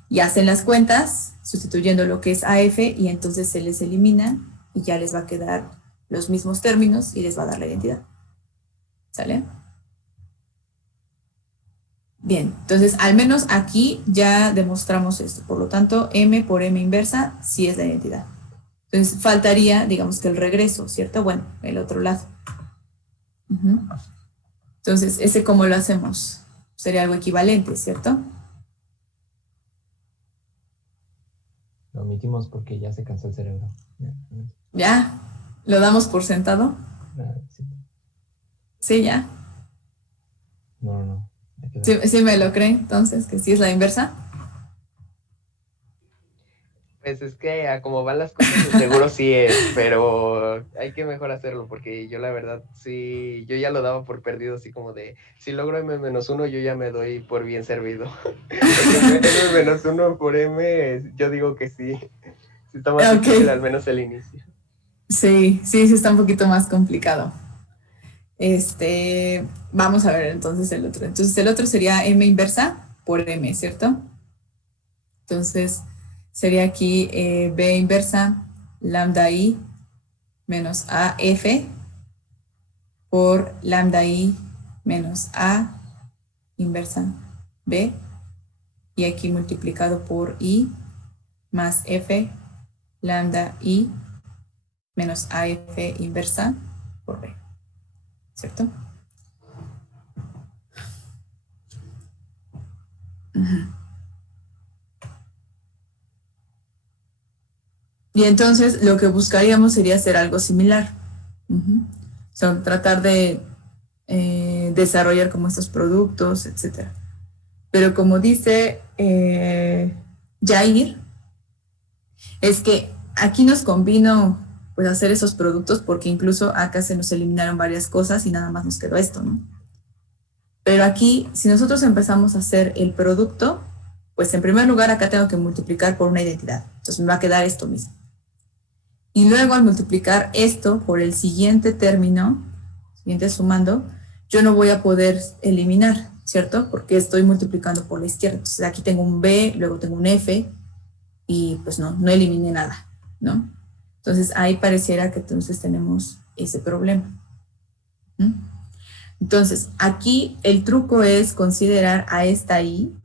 Y hacen las cuentas sustituyendo lo que es AF y entonces se les elimina y ya les va a quedar los mismos términos y les va a dar la identidad. ¿Sale? Bien, entonces al menos aquí ya demostramos esto. Por lo tanto, M por M inversa sí es la identidad. Entonces faltaría, digamos que el regreso, ¿cierto? Bueno, el otro lado. Entonces, ¿ese cómo lo hacemos? Sería algo equivalente, ¿cierto? Lo omitimos porque ya se cansó el cerebro. ¿Ya? ¿Lo damos por sentado? Sí. Sí, ya. No. ¿Sí me lo creen entonces, que sí es la inversa? Pues es que a como van las cosas, de seguro sí es, pero hay que mejor hacerlo, porque yo la verdad sí, yo ya lo daba por perdido, así como de, si logro M-1, yo ya me doy por bien servido. Porque M-1 por M, yo digo que sí. Sí está más difícil, al menos el inicio. Sí, está un poquito más complicado. Vamos a ver entonces el otro. Entonces el otro sería M inversa por M, ¿cierto? Entonces sería aquí B inversa lambda I menos AF por lambda I menos A inversa B, y aquí multiplicado por I más F lambda I menos AF inversa por B, ¿cierto? Y entonces lo que buscaríamos sería hacer algo similar. O sea, tratar de desarrollar como estos productos, etcétera. Pero como dice Jair, es que aquí nos convino pues hacer esos productos porque incluso acá se nos eliminaron varias cosas y nada más nos quedó esto, ¿no? Pero aquí, si nosotros empezamos a hacer el producto, pues en primer lugar acá tengo que multiplicar por una identidad. Entonces me va a quedar esto mismo. Y luego al multiplicar esto por el siguiente término, siguiente sumando, yo no voy a poder eliminar, ¿cierto? Porque estoy multiplicando por la izquierda. Entonces aquí tengo un B, luego tengo un F, y pues no eliminé nada, ¿no? Entonces ahí pareciera que entonces tenemos ese problema. Entonces aquí el truco es considerar a esta I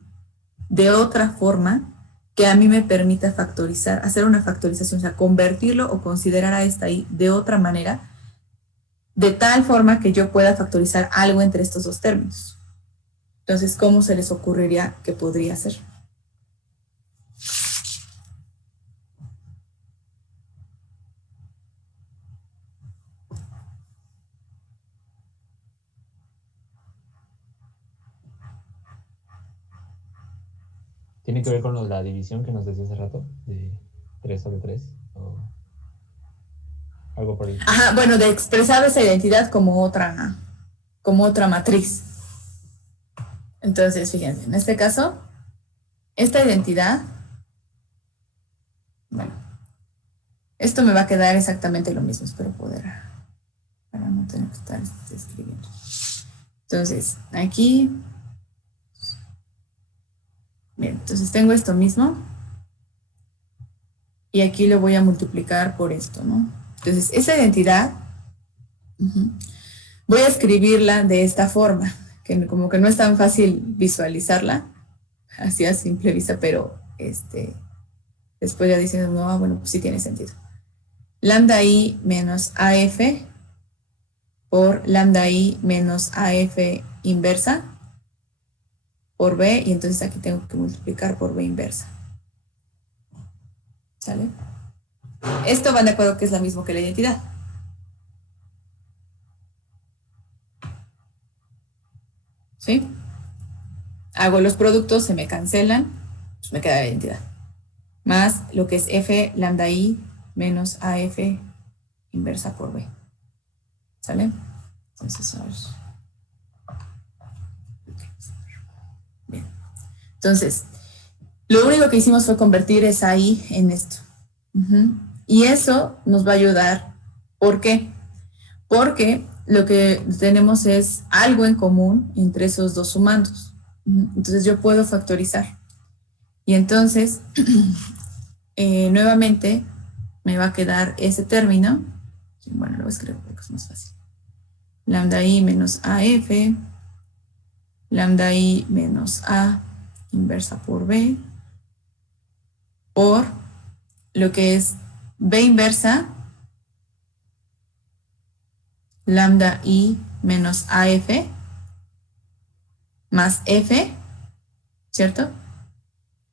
de otra forma que a mí me permita factorizar, hacer una factorización, o sea, convertirlo o considerar a esta I de otra manera, de tal forma que yo pueda factorizar algo entre estos dos términos. Entonces, ¿cómo se les ocurriría que podría ser? ¿Tiene que ver con la división que nos decía hace rato? De 3 sobre 3 o algo por el... Ajá, bueno, de expresar esa identidad como otra matriz. Entonces, fíjense, en este caso, esta identidad, bueno, esto me va a quedar exactamente lo mismo, espero poder, para no tener que estar escribiendo. Entonces, aquí, bien, entonces tengo esto mismo, y aquí lo voy a multiplicar por esto, ¿no? Entonces, esa identidad, voy a escribirla de esta forma, que como que no es tan fácil visualizarla, así a simple vista, pero después ya dicen, no, bueno, pues sí tiene sentido. Lambda I menos AF por lambda I menos AF inversa por B, y entonces aquí tengo que multiplicar por B inversa. ¿Sale? Esto van de acuerdo que es lo mismo que la identidad. ¿Sí? Hago los productos, se me cancelan, pues me queda la identidad. Más lo que es F lambda I menos AF inversa por B. ¿Sale? Entonces, a ver. Bien. Entonces, lo único que hicimos fue convertir esa I en esto. Y eso nos va a ayudar. ¿Por qué? Porque lo que tenemos es algo en común entre esos dos sumandos. Entonces yo puedo factorizar. Y entonces, nuevamente, me va a quedar ese término. Bueno, lo voy a escribir porque es más fácil. Lambda I menos AF, lambda I menos A inversa por B, por lo que es B inversa, lambda I menos AF, más F, ¿cierto?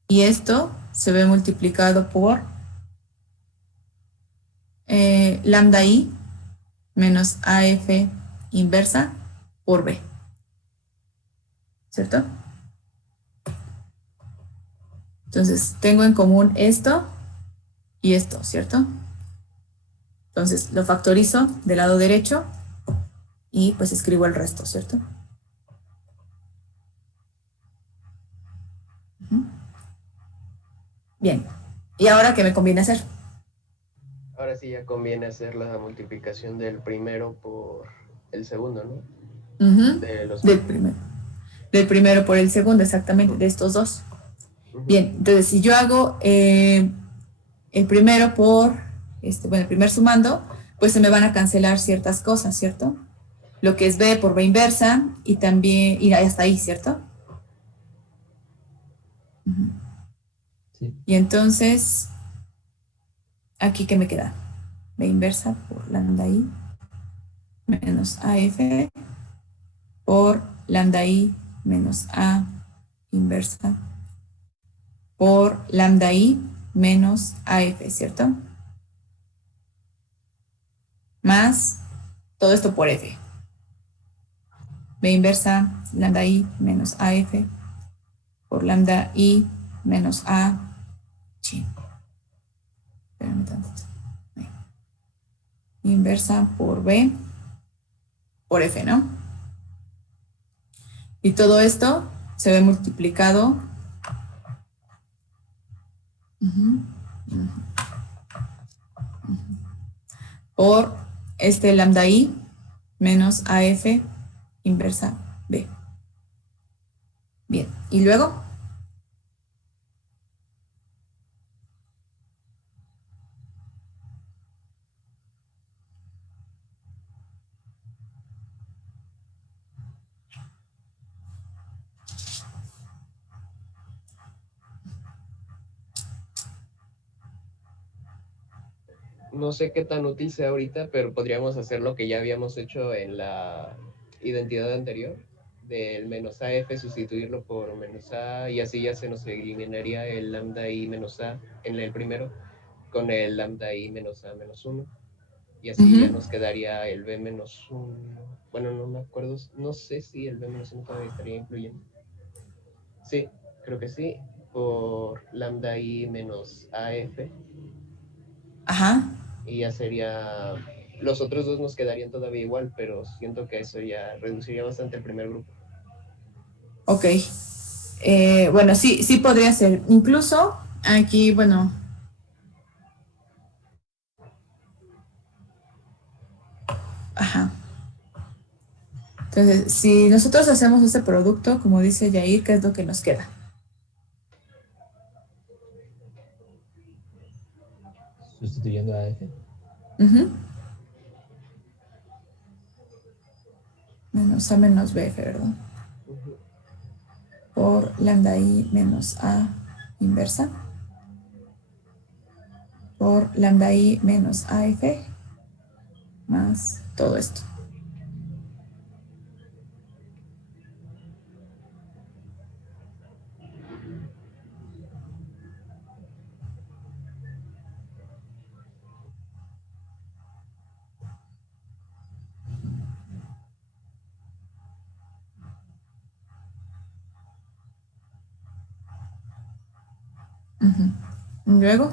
Y esto se ve multiplicado por lambda I menos AF inversa por B, ¿cierto? Entonces, tengo en común esto y esto, ¿cierto? Entonces, lo factorizo del lado derecho y pues escribo el resto, ¿cierto? Bien. ¿Y ahora qué me conviene hacer? Ahora sí ya conviene hacer la multiplicación del primero por el segundo, ¿no? Del primero por el segundo, exactamente, de estos dos. Bien, entonces si yo hago el primero por, el primer sumando, pues se me van a cancelar ciertas cosas, ¿cierto? Lo que es B por B inversa y también, y hasta ahí, ¿cierto? Sí. Y entonces, ¿aquí qué me queda? B inversa por lambda I menos AF por lambda I menos A inversa por lambda I menos AF, ¿cierto? Más todo esto por F. B inversa lambda I menos AF por lambda I menos A. Sí. Espérame tantito. Inversa por B por F, ¿no? Y todo esto se ve multiplicado por lambda I menos AF inversa B. Bien, y luego no sé qué tan útil sea ahorita, pero podríamos hacer lo que ya habíamos hecho en la identidad anterior, del menos AF, sustituirlo por menos A, y así ya se nos eliminaría el lambda I menos A en el primero, con el lambda I menos A menos 1, y así ya nos quedaría el B menos 1. Bueno, no me acuerdo, no sé si el B menos 1 todavía estaría incluyendo. Sí, creo que sí. por lambda I menos AF. Ajá. Y ya sería, los otros dos nos quedarían todavía igual, pero siento que eso ya reduciría bastante el primer grupo. Ok. Bueno, sí, sí podría ser. Incluso aquí, bueno. Ajá. Entonces, si nosotros hacemos este producto, como dice Yair, ¿qué es lo que nos queda? Sustituyendo a F. Ujú. Menos A menos BF, ¿verdad? Por lambda I menos A inversa. Por lambda I menos AF más todo esto. Ujú. Luego,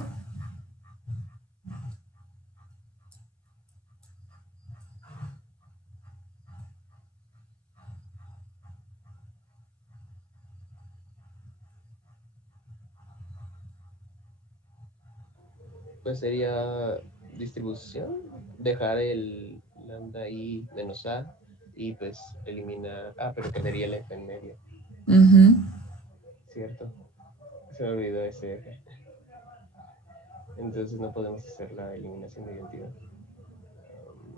Pues sería distribución, dejar el lambda I menos A y pues eliminar, pero quedaría el F en medio, ujú. ¿cierto? Se me olvidó ese F. Entonces no podemos hacer la eliminación de identidad.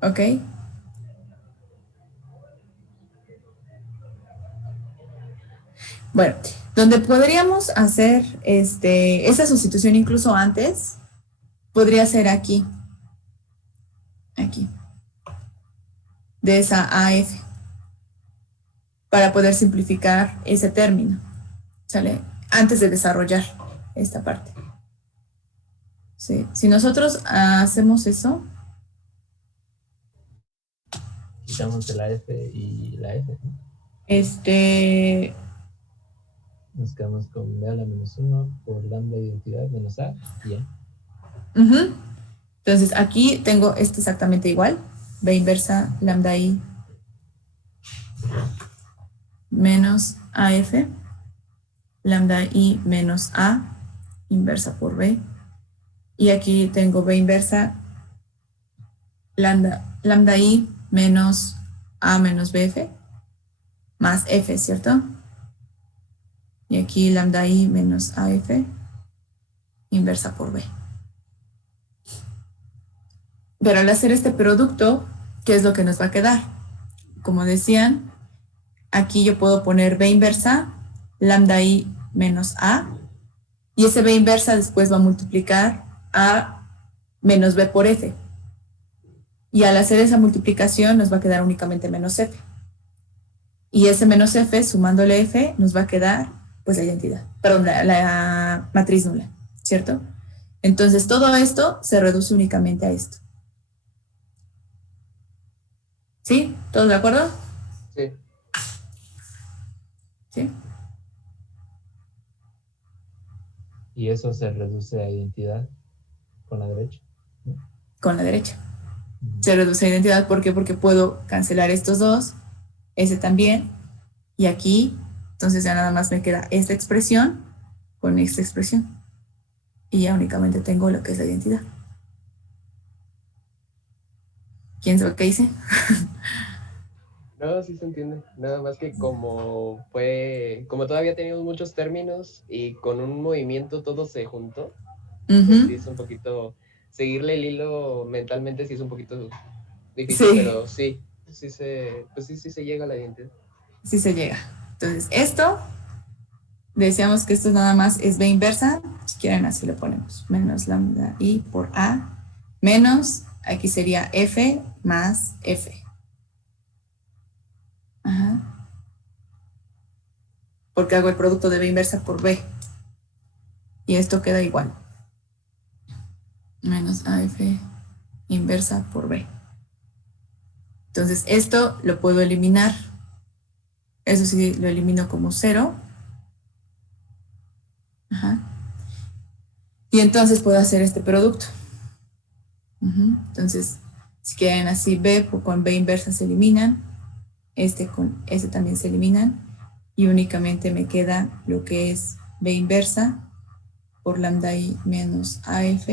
Ok. Bueno, donde podríamos hacer esa sustitución incluso antes, podría ser aquí. Aquí. De esa AF. Para poder simplificar ese término. ¿Sale? Antes de desarrollar esta parte. Sí. Si nosotros hacemos eso. Quitamos el AF y la F. ¿No? Nos quedamos con B a la menos 1 por lambda identidad menos A y ya. Uh-huh. Entonces aquí tengo esto exactamente igual. B inversa lambda I menos AF. Lambda I menos A inversa por B. Y aquí tengo B inversa lambda I menos A menos BF más F, ¿cierto? Y aquí lambda I menos AF inversa por B. Pero al hacer este producto, ¿qué es lo que nos va a quedar? Como decían, aquí yo puedo poner B inversa lambda I menos A y ese B inversa después va a multiplicar A menos B por F. Y al hacer esa multiplicación nos va a quedar únicamente menos F. Y ese menos F, sumándole F, nos va a quedar pues la identidad, perdón, la matriz nula, ¿cierto? Entonces todo esto se reduce únicamente a esto. ¿Sí? ¿Todos de acuerdo? Sí. ¿Sí? Y eso se reduce a identidad con la derecha, ¿no? Con la derecha. Se reduce a identidad, ¿por qué? Porque puedo cancelar estos dos, ese también, y aquí, entonces ya nada más me queda esta expresión con esta expresión. Y ya únicamente tengo lo que es la identidad. ¿Quién sabe qué hice? No, sí se entiende. Nada más que como todavía teníamos muchos términos y con un movimiento todo se juntó, pues sí es un poquito, seguirle el hilo mentalmente sí es un poquito difícil, Sí. pero sí se llega a la identidad. Sí se llega. Entonces, esto, decíamos que esto nada más es B inversa, si quieren así lo ponemos, menos lambda I por A, menos, aquí sería F más F. Ajá. Porque hago el producto de B inversa por B. Y esto queda igual. Menos AF inversa por B. Entonces, esto lo puedo eliminar. Eso sí, lo elimino como 0. Y entonces puedo hacer este producto. Entonces, si quieren así B, pues con B inversa se eliminan, con este también se eliminan, y únicamente me queda lo que es B inversa por lambda I menos AF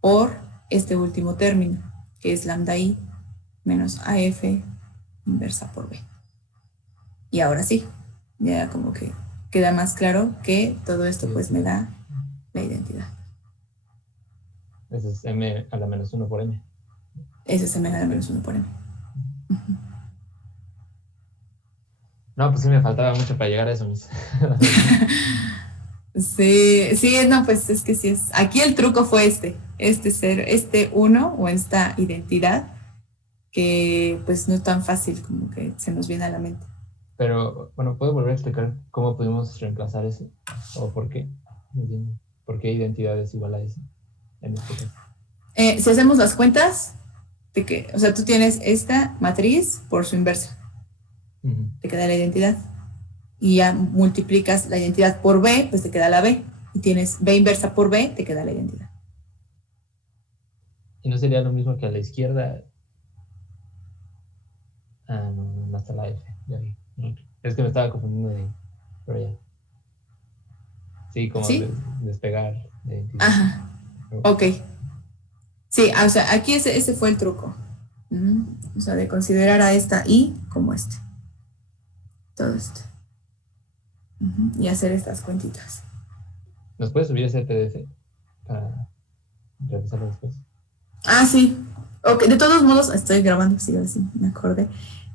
por este último término, que es lambda I menos AF inversa por B. Y ahora sí, ya como que queda más claro que todo esto pues me da la identidad. Ese es M a la menos 1 por M. Ese es M a la menos 1 por M. No, pues sí me faltaba mucho para llegar a eso, mis. Sí, no, pues es que sí es. Aquí el truco fue este 1 o esta identidad, que pues no es tan fácil como que se nos viene a la mente. Pero, bueno, ¿puedo volver a explicar cómo pudimos reemplazar ese? ¿O por qué? ¿Por qué identidad es igual a ese? En este caso. Si hacemos las cuentas, de que, o sea, tú tienes esta matriz por su inversa. Te queda la identidad. Y ya multiplicas la identidad por B, pues te queda la B. Y tienes B inversa por B, te queda la identidad. ¿Y no sería lo mismo que a la izquierda? Ah, no está la F. Ya vi. Es que me estaba confundiendo de... Pero ya. Sí, como ¿Sí? despegar la identidad. Ajá. Ok. Sí, o sea, aquí ese fue el truco. O sea, de considerar a esta I como todo esto. Y hacer estas cuentitas. ¿Nos puedes subir ese PDF para revisarlo después? Ah, sí. Ok, de todos modos, estoy grabando, sí, así, me acordé.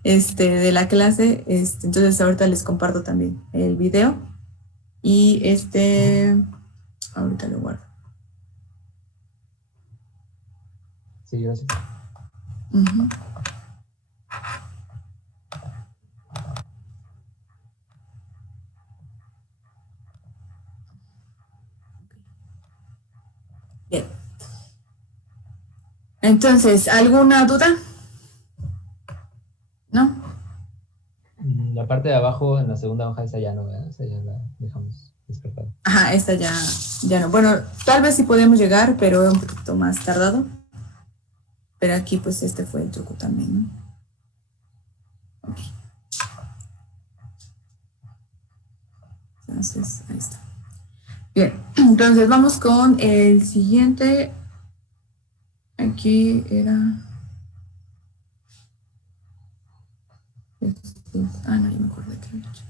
De la clase, entonces ahorita les comparto también el video. Y ahorita lo guardo. Sí, gracias. Bien. Entonces, ¿alguna duda? ¿No? La parte de abajo, en la segunda hoja, esa ya no, ¿verdad? Esa ya la dejamos descartada. Ajá, esta ya no. Bueno, tal vez sí podemos llegar, pero un poquito más tardado. Pero aquí, pues, este fue el truco también, ¿no? Ok. Entonces, ahí está. Bien, entonces vamos con el siguiente. Aquí era... no, ya me acordé que había hecho.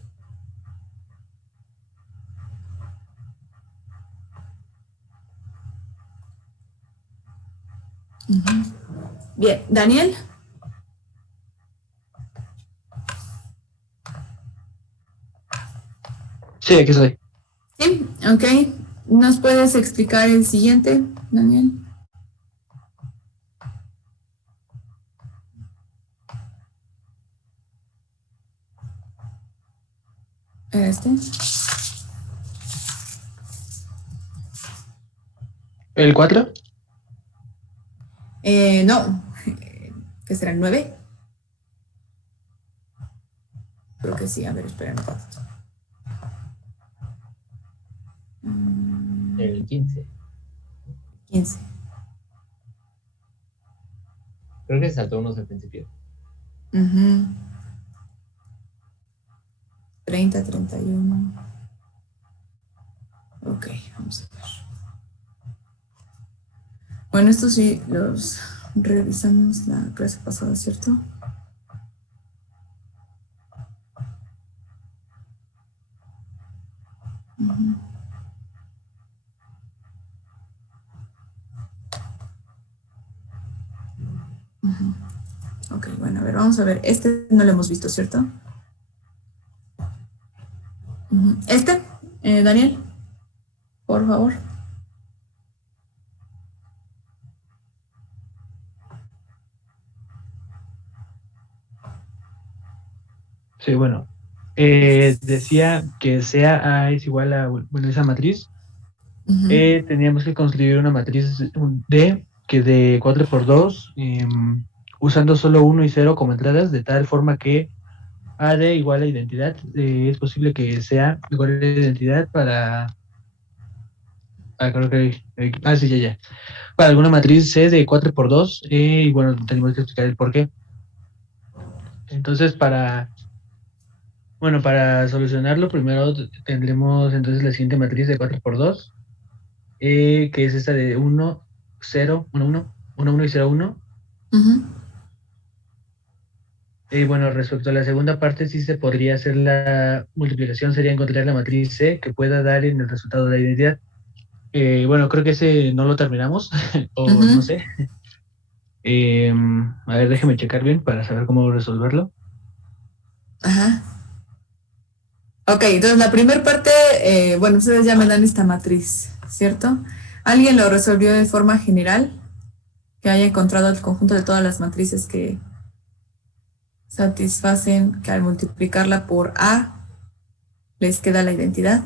Bien, Daniel. Sí, aquí estoy. Sí, ok. ¿Nos puedes explicar el siguiente, Daniel? ¿Era este? ¿El 4? No. ¿Qué será el 9? Creo que sí. A ver, espérame. El 15. 15. Creo que se saltó unos al principio. 30, 31. Ok, vamos a ver. Bueno, estos sí los revisamos la clase pasada, ¿cierto? Ok, bueno, a ver, vamos a ver. Este no lo hemos visto, ¿cierto? Daniel, por favor. Sí, bueno. Decía que sea A es igual a, bueno, esa matriz. Teníamos que construir una matriz D que de 4×2, usando solo 1 y 0 como entradas, de tal forma que AD igual a identidad. Es posible que sea igual a identidad para creo que... sí, ya. Para alguna matriz C de 4x2, y bueno, tenemos que explicar el por qué. Entonces, para solucionarlo, primero tendremos entonces la siguiente matriz de 4x2, que es esta de 1, 0, 1, 1, 1, 1 y 0, 1. Y bueno, respecto a la segunda parte, sí se podría hacer la multiplicación, sería encontrar la matriz C que pueda dar en el resultado de la identidad. Bueno, creo que ese no lo terminamos, o no sé. A ver, déjeme checar bien para saber cómo resolverlo. Ajá. Ok, entonces la primera parte, bueno, ustedes ya me dan esta matriz, ¿cierto? ¿Alguien lo resolvió de forma general? Que haya encontrado el conjunto de todas las matrices que satisfacen que al multiplicarla por A les queda la identidad.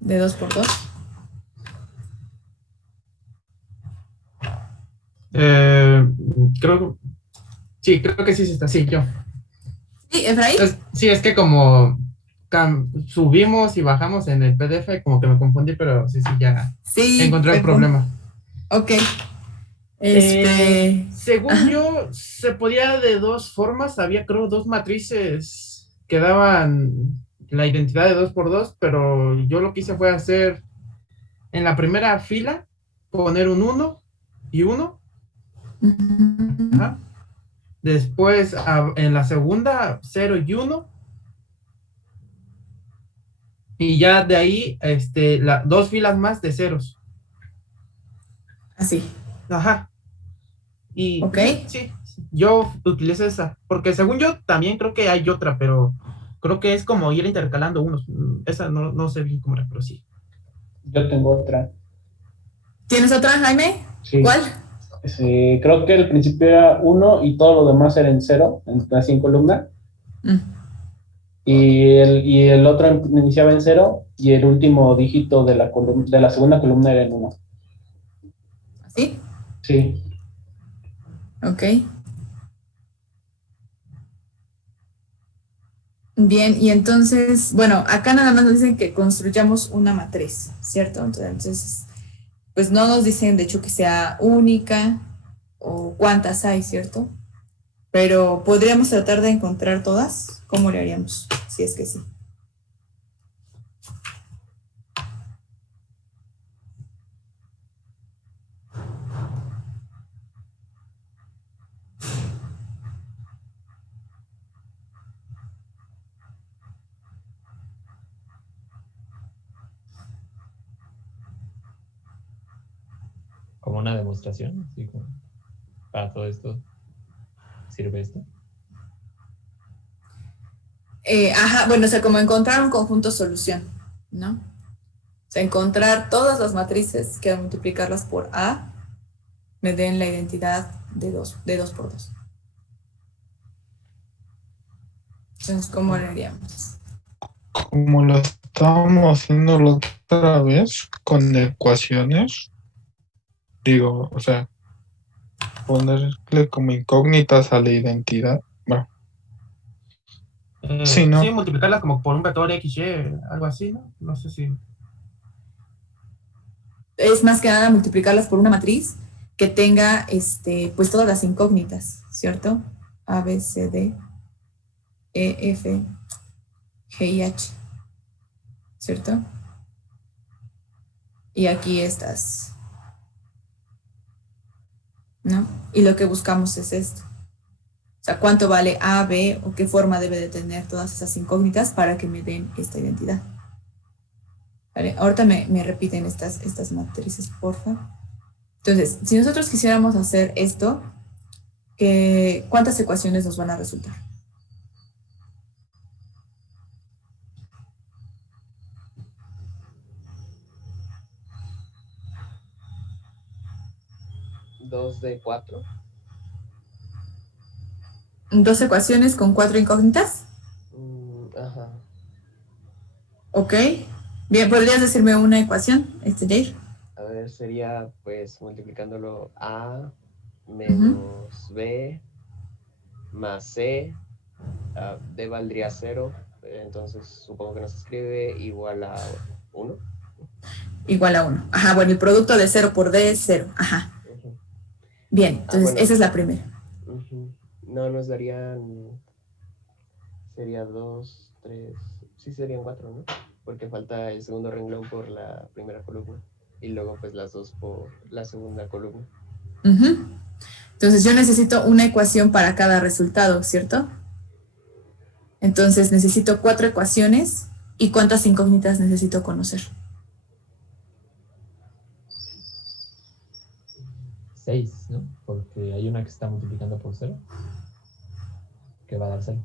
De 2 por 2. Creo que sí está, sí, yo. Sí, Efraín. Sí, es que como subimos y bajamos en el PDF, como que me confundí, pero sí, ya encontré el problema. Ok. Según yo, se podía de dos formas. Había, creo, dos matrices que daban la identidad de 2 por 2, pero yo lo que hice fue hacer en la primera fila, poner un 1 y 1. Ajá. Después, en la segunda, 0 y 1. Y ya de ahí, dos filas más de ceros. Así. Ajá. Y ok. Sí, yo utilicé esa. Porque según yo, también creo que hay otra, pero creo que es como ir intercalando unos. Esa no sé bien cómo era, pero sí. Yo tengo otra. ¿Tienes otra, Jaime? Sí. ¿Cuál? Sí, creo que el principio era 1 y todo lo demás era en 0, así en columna. Y el otro iniciaba en 0 y el último dígito de la segunda columna era en 1. ¿Así? Sí. Ok. Bien, y entonces, bueno, acá nada más nos dicen que construyamos una matriz, ¿cierto? Entonces, pues no nos dicen de hecho que sea única o cuántas hay, ¿cierto? Pero podríamos tratar de encontrar todas. ¿Cómo le haríamos? Si es que sí. Como una demostración, así como para todo esto. ¿Sirve esto? Bueno, o sea, como encontrar un conjunto solución, ¿no? O sea, encontrar todas las matrices que al multiplicarlas por A me den la identidad de 2 por 2. Entonces, ¿cómo lo haríamos? Como lo estábamos haciendo la otra vez, con ecuaciones, digo, o sea, ponerle como incógnitas a la identidad. Bueno. Sí, ¿no? Sí, multiplicarlas como por un vector XY, algo así, ¿no? No sé si... Es más que nada multiplicarlas por una matriz que tenga, pues todas las incógnitas, ¿cierto? A, B, C, D, E, F, G y H, ¿cierto? Y aquí estas, ¿no? Y lo que buscamos es esto. O sea, ¿cuánto vale A, B o qué forma debe de tener todas esas incógnitas para que me den esta identidad? Vale, ahorita me repiten estas matrices, porfa. Entonces, si nosotros quisiéramos hacer esto, ¿cuántas ecuaciones nos van a resultar? ¿2 de 4? 2 ecuaciones con 4 incógnitas. Ajá. Ok. Bien, ¿podrías decirme una ecuación, Jair? A ver, sería pues multiplicándolo A menos B más C, D valdría 0, entonces supongo que nos escribe igual a 1. Igual a 1. Ajá, bueno, el producto de 0 por D es 0. Ajá. Bien, entonces bueno. esa es la primera. No, nos darían, sería 2, 3, sí serían 4, ¿no? Porque falta el segundo renglón por la primera columna y luego pues las 2 por la segunda columna. Entonces yo necesito una ecuación para cada resultado, ¿cierto? Entonces necesito 4 ecuaciones. ¿Y cuántas incógnitas necesito conocer? 6, ¿no? Porque hay una que está multiplicando por 0, que va a dar 0.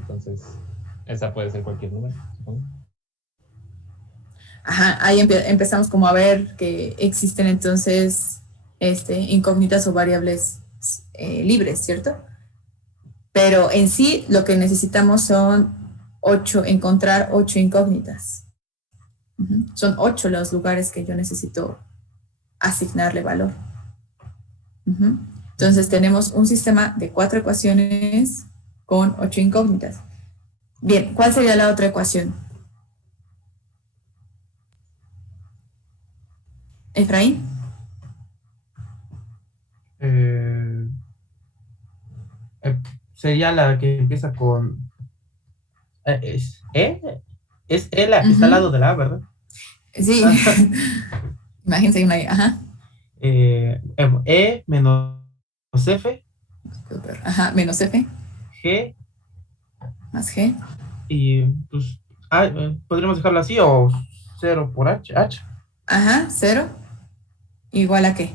Entonces, esa puede ser cualquier número, supongo. Ajá, ahí empezamos como a ver que existen entonces incógnitas o variables libres, ¿cierto? Pero en sí lo que necesitamos son encontrar 8 incógnitas. Son 8 los lugares que yo necesito asignarle valor. Entonces tenemos un sistema de 4 ecuaciones con 8 incógnitas. Bien, ¿cuál sería la otra ecuación? Efraín. Sería la que empieza con es E. Es E la que está al lado de la A, ¿verdad? Sí. Imagínense una ahí. Ajá. E menos F. Ajá, menos F. G. Más G. Y pues podríamos dejarlo así o 0 por H. Ajá, 0. ¿Igual a qué?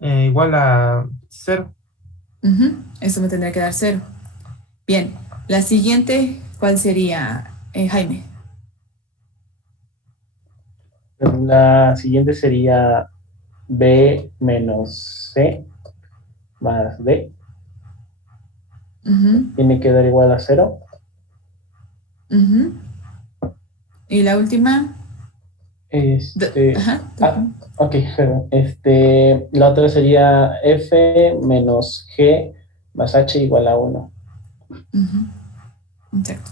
Igual a 0. Eso me tendría que dar 0. Bien, la siguiente, ¿cuál sería, Jaime? La siguiente sería B menos C más D. Tiene que dar igual a 0. ¿Y la última? Ok, perdón. La otra sería F menos G más H igual a 1. Exacto.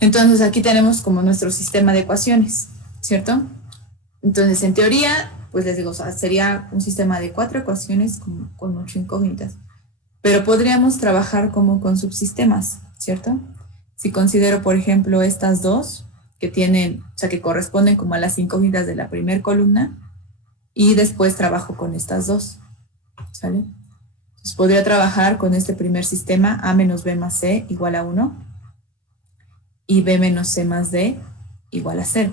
Entonces aquí tenemos como nuestro sistema de ecuaciones, ¿cierto? Entonces en teoría, pues les digo, o sea, sería un sistema de 4 ecuaciones con 8 incógnitas. Pero podríamos trabajar como con subsistemas, ¿cierto? Si considero, por ejemplo, estas dos que tienen, o sea, que corresponden como a las incógnitas de la primera columna, y después trabajo con estas dos, ¿sale? Entonces podría trabajar con este primer sistema, A menos B más C igual a 1, y B menos C más D igual a 0.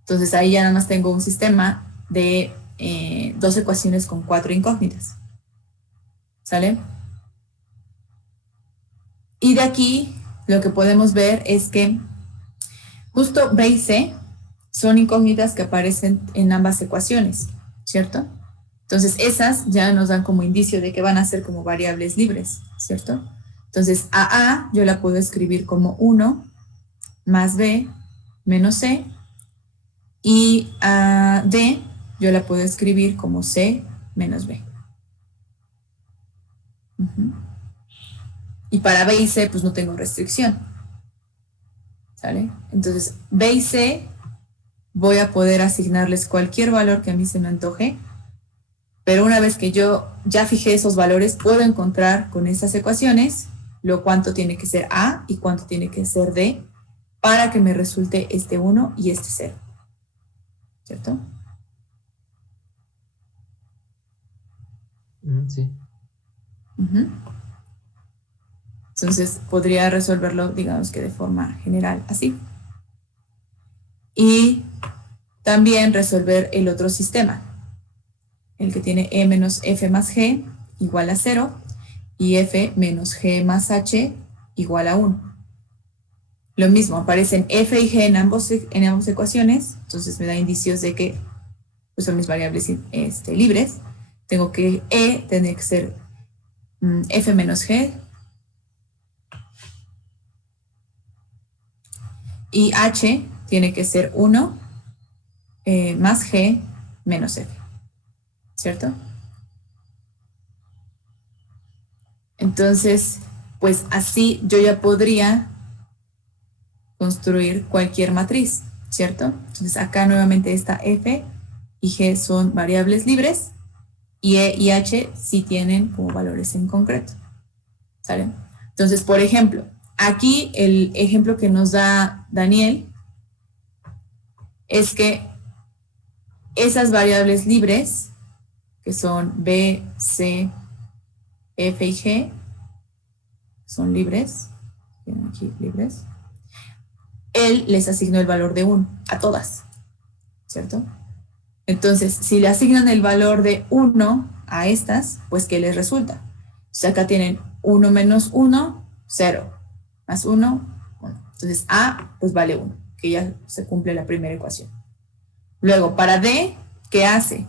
Entonces ahí ya nada más tengo un sistema de 2 ecuaciones con 4 incógnitas. ¿Sale? Y de aquí lo que podemos ver es que justo B y C son incógnitas que aparecen en ambas ecuaciones, ¿cierto? Entonces esas ya nos dan como indicio de que van a ser como variables libres, ¿cierto? Entonces a yo la puedo escribir como 1 más B menos C, y a D yo la puedo escribir como C menos B. Y para B y C pues no tengo restricción, ¿sale? Entonces B y C voy a poder asignarles cualquier valor que a mí se me antoje, pero una vez que yo ya fijé esos valores, puedo encontrar con estas ecuaciones cuánto tiene que ser A y cuánto tiene que ser D para que me resulte este 1 y este 0. ¿Cierto? Sí. Entonces podría resolverlo, digamos que de forma general, así. Y también resolver el otro sistema, el que tiene E menos F más G igual a 0 y F menos G más H igual a 1. Lo mismo, aparecen F y G en ambas ecuaciones, entonces me da indicios de que pues, son mis variables libres. Tengo que E tiene que ser F menos G y H tiene que ser 1 más G menos F. ¿cierto? Entonces, pues así yo ya podría construir cualquier matriz, ¿cierto? Entonces acá nuevamente esta F y G son variables libres y E y H sí tienen como valores en concreto, ¿sale? Entonces, por ejemplo, aquí el ejemplo que nos da Daniel es que esas variables libres, que son B, C, F y G, son libres, tienen aquí libres, él les asignó el valor de 1 a todas, ¿cierto? Entonces, si le asignan el valor de 1 a estas, pues ¿qué les resulta? O sea, acá tienen 1 menos 1, 0, más 1, 1. Entonces, A, pues vale 1, que ya se cumple la primera ecuación. Luego, para D, ¿qué hace?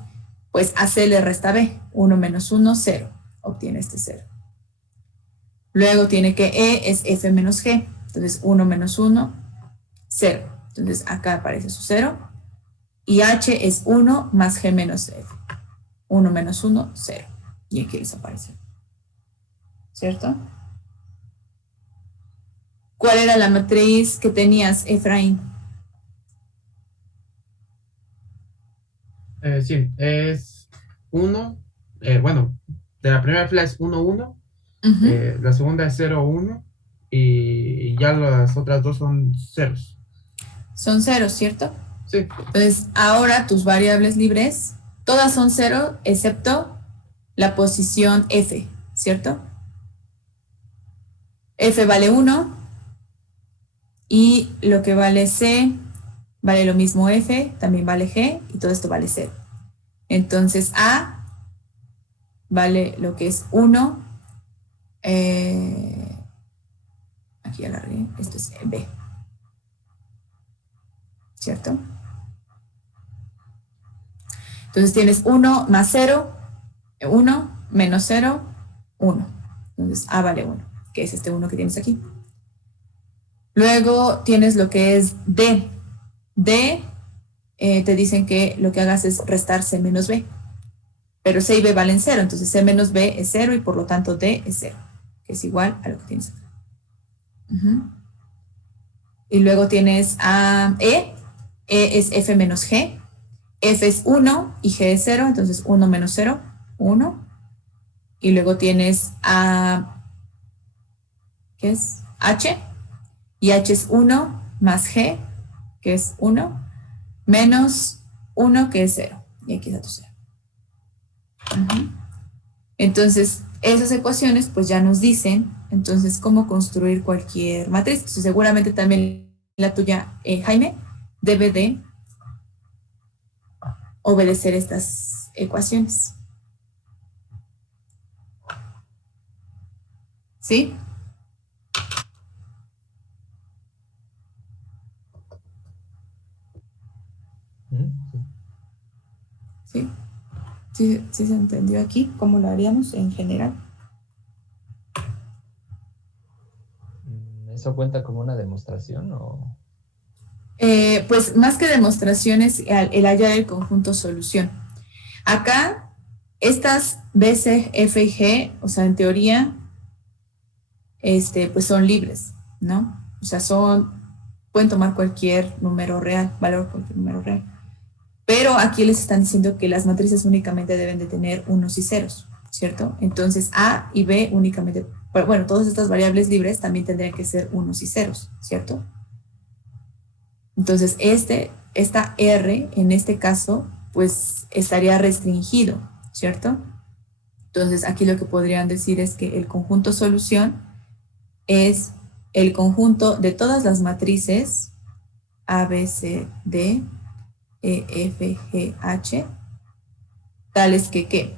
Pues a C le resta B, 1 menos 1, 0, obtiene este 0. Luego tiene que E es F menos G, entonces 1 menos 1, 0. Entonces acá aparece su 0. Y H es 1 más G menos F. 1 menos 1, 0. Y aquí les aparece. ¿Cierto? ¿Cuál era la matriz que tenías, Efraín? Sí, es 1. Bueno, de la primera fila es 1, 1. La segunda es 0, 1. Y ya las otras dos son ceros. Son ceros, ¿cierto? Sí. Entonces, ahora tus variables libres, todas son 0, excepto la posición F, ¿cierto? F vale 1 y lo que vale C vale lo mismo F, también vale G y todo esto vale 0. Entonces, A vale lo que es 1. Aquí ya la regué, esto es B. ¿Cierto? Entonces tienes 1 más 0, 1 menos 0, 1. Entonces A vale 1, que es este 1 que tienes aquí. Luego tienes lo que es D. D te dicen que lo que hagas es restar C menos B. Pero C y B valen 0, entonces C menos B es 0 y por lo tanto D es 0, que es igual a lo que tienes acá. Y luego tienes a E. E es F menos G. F es 1 y G es 0, entonces 1 menos 0, 1. Y luego tienes a, ¿qué es? H. Y H es 1 más G, que es 1, menos 1, que es 0. Y aquí está tu 0. Entonces, esas ecuaciones pues ya nos dicen, entonces, cómo construir cualquier matriz. Entonces, seguramente también la tuya, Jaime, debe de obedecer estas ecuaciones. ¿Sí? ¿Sí? ¿Sí se entendió aquí cómo lo haríamos en general? ¿Eso cuenta como una demostración o...? Pues más que demostraciones, el hallar el conjunto solución. Acá, estas B, C, F y G, o sea, en teoría, pues son libres, ¿no? O sea, pueden tomar cualquier número real, valor cualquier número real. Pero aquí les están diciendo que las matrices únicamente deben de tener unos y ceros, ¿cierto? Entonces, A y B únicamente, bueno, todas estas variables libres también tendrían que ser unos y ceros, ¿cierto? Entonces, esta R, en este caso, pues estaría restringido, ¿cierto? Entonces, aquí lo que podrían decir es que el conjunto solución es el conjunto de todas las matrices A, B, C, D, E, F, G, H, tales que ¿qué?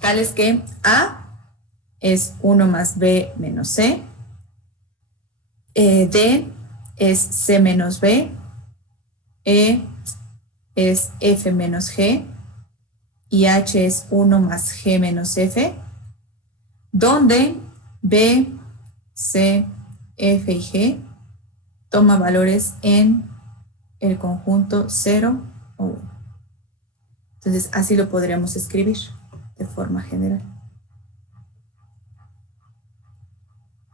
Tales que A es 1 más B menos C, D es C menos B, E es F menos G y H es 1 más G menos F, donde B, C, F y G toma valores en el conjunto 0 o 1. Entonces, así lo podríamos escribir de forma general.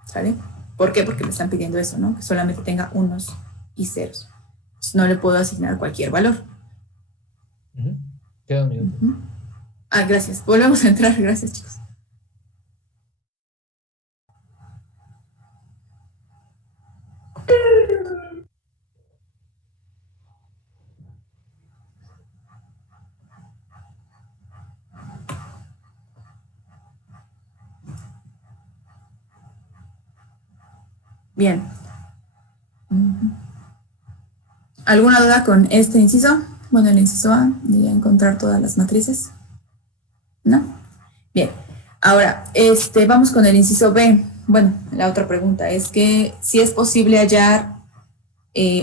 ¿Sale? ¿Por qué? Porque me están pidiendo eso, ¿no? Que solamente tenga unos y ceros. Entonces, no le puedo asignar cualquier valor. Queda un minuto. Ah, gracias. Volvemos a entrar. Gracias, chicos. Bien. ¿Alguna duda con este inciso? Bueno, el inciso A, de encontrar todas las matrices. ¿No? Bien. Ahora, vamos con el inciso B. Bueno, la otra pregunta es que si es posible hallar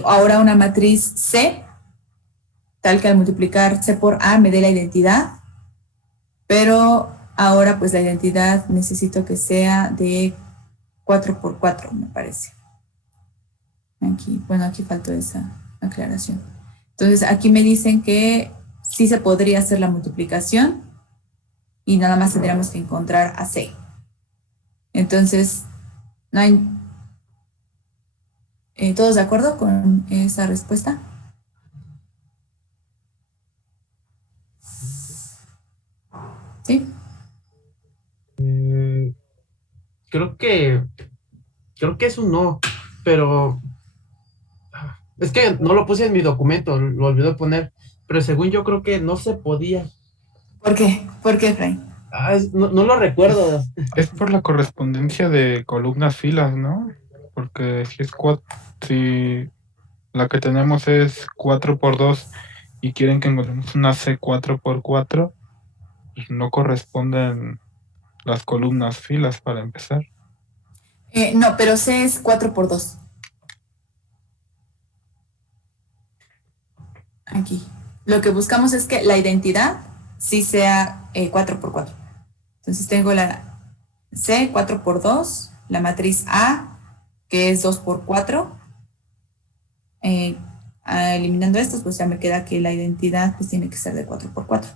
ahora una matriz C, tal que al multiplicar C por A me dé la identidad, pero ahora pues la identidad necesito que sea de 4 por 4, me parece. Aquí, bueno, aquí faltó esa aclaración. Entonces, aquí me dicen que sí se podría hacer la multiplicación y nada más tendríamos que encontrar a C. Entonces, no hay... ¿todos de acuerdo con esa respuesta? ¿Sí? Creo que es un no, pero es que no lo puse en mi documento, lo olvidé poner, pero según yo creo que no se podía. ¿Por qué? ¿Por qué, Efraín? No lo recuerdo. Es por la correspondencia de columnas filas, ¿no? Porque si la que tenemos es 4 por 2 y quieren que encontremos una C 4 por 4, pues no corresponden las columnas filas para empezar. No, pero C es 4 por 2. Aquí. Lo que buscamos es que la identidad sí sea 4 por 4. Entonces tengo la C 4 por 2, la matriz A, que es 2 por 4. Eliminando estos, pues ya me queda que la identidad pues tiene que ser de 4 por 4.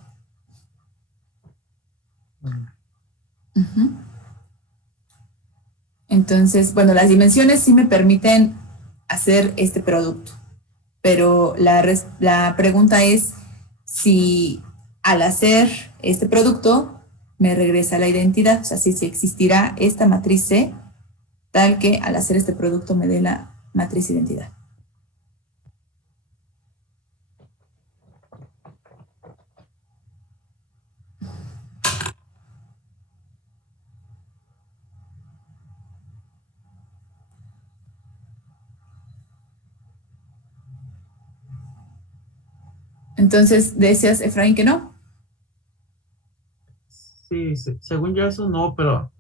Entonces, bueno, las dimensiones sí me permiten hacer este producto, pero la pregunta es si al hacer este producto me regresa la identidad, o sea, si existirá esta matriz C, tal que al hacer este producto me dé la matriz identidad. Entonces, decías, Efraín, que no. Sí, según yo eso no, pero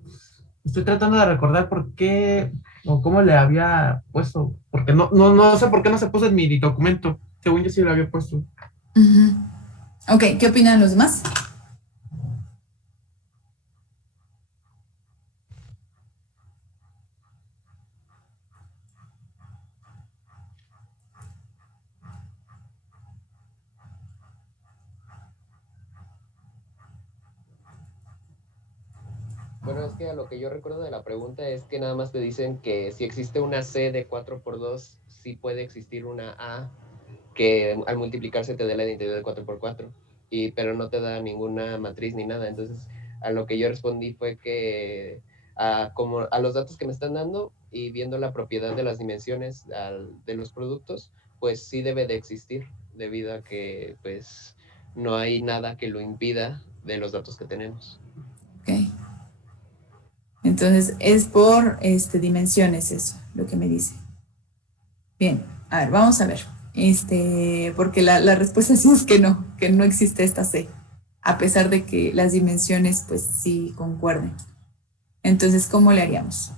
estoy tratando de recordar por qué o cómo le había puesto, porque no sé por qué no se puso en mi documento. Según yo sí lo había puesto. Ok, ¿qué opinan los demás? Bueno, es que a lo que yo recuerdo de la pregunta es que nada más te dicen que si existe una C de 4 por 2, sí puede existir una A que al multiplicarse te dé la identidad de 4 por 4, pero no te da ninguna matriz ni nada. Entonces, a lo que yo respondí fue que como a los datos que me están dando y viendo la propiedad de las dimensiones de los productos, pues sí debe de existir, debido a que pues no hay nada que lo impida de los datos que tenemos. Ok. Entonces, es por dimensiones eso, lo que me dice. Bien, a ver, vamos a ver. Porque la respuesta sí es que no existe esta C, a pesar de que las dimensiones pues sí concuerden. Entonces, ¿cómo le haríamos?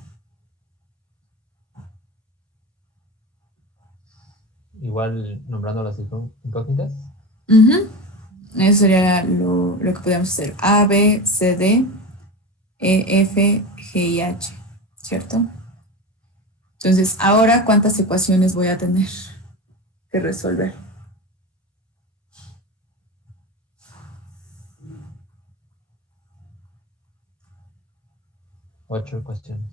Igual nombrando las incógnitas. Eso sería lo que podríamos hacer. A, B, C, D, E, F, G y H, ¿cierto? Entonces, ahora, ¿cuántas ecuaciones voy a tener que resolver? 8 ecuaciones.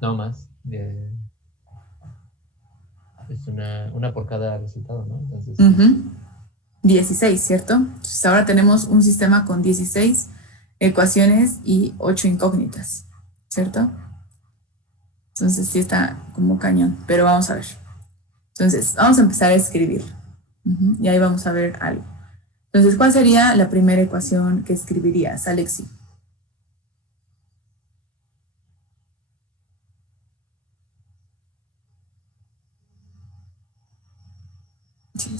No más. Es una por cada resultado, ¿no? Entonces, 16, ¿cierto? Entonces ahora tenemos un sistema con 16 ecuaciones y 8 incógnitas, ¿cierto? Entonces sí está como cañón, pero vamos a ver. Entonces, vamos a empezar a escribir. Y ahí vamos a ver algo. Entonces, ¿cuál sería la primera ecuación que escribirías, Alexi? Sí.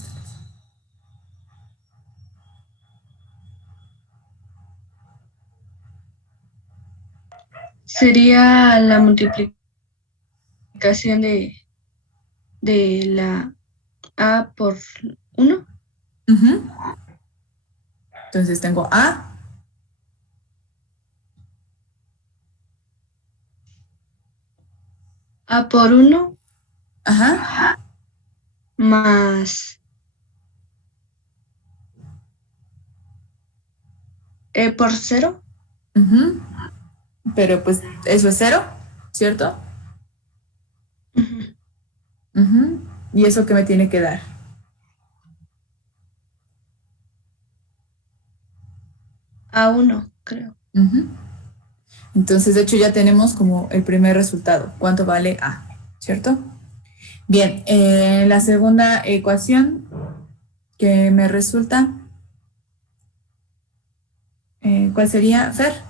Sería la multiplicación de la A por 1. Entonces tengo A. A por 1 Ajá. más E por 0. Pero pues eso es 0, ¿cierto? ¿Y eso qué me tiene que dar? A1, creo. Entonces, de hecho, ya tenemos como el primer resultado. ¿Cuánto vale A? ¿Cierto? Bien, la segunda ecuación que me resulta, ¿cuál sería, Fer?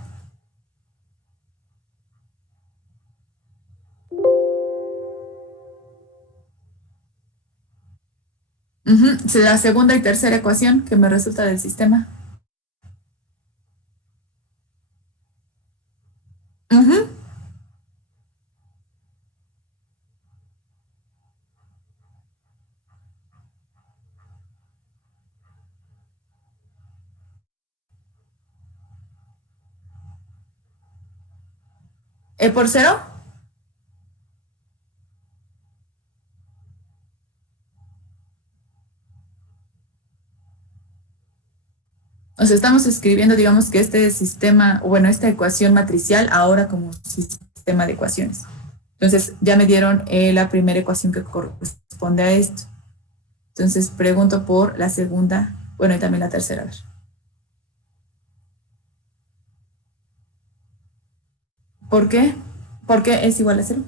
La segunda y tercera ecuación que me resulta del sistema. ¿E por 0? O sea, estamos escribiendo, digamos, que este sistema, o bueno, esta ecuación matricial ahora como sistema de ecuaciones. Entonces, ya me dieron la primera ecuación que corresponde a esto. Entonces, pregunto por la segunda, bueno, y también la tercera. A ver. ¿Por qué? ¿Por qué es igual a 0?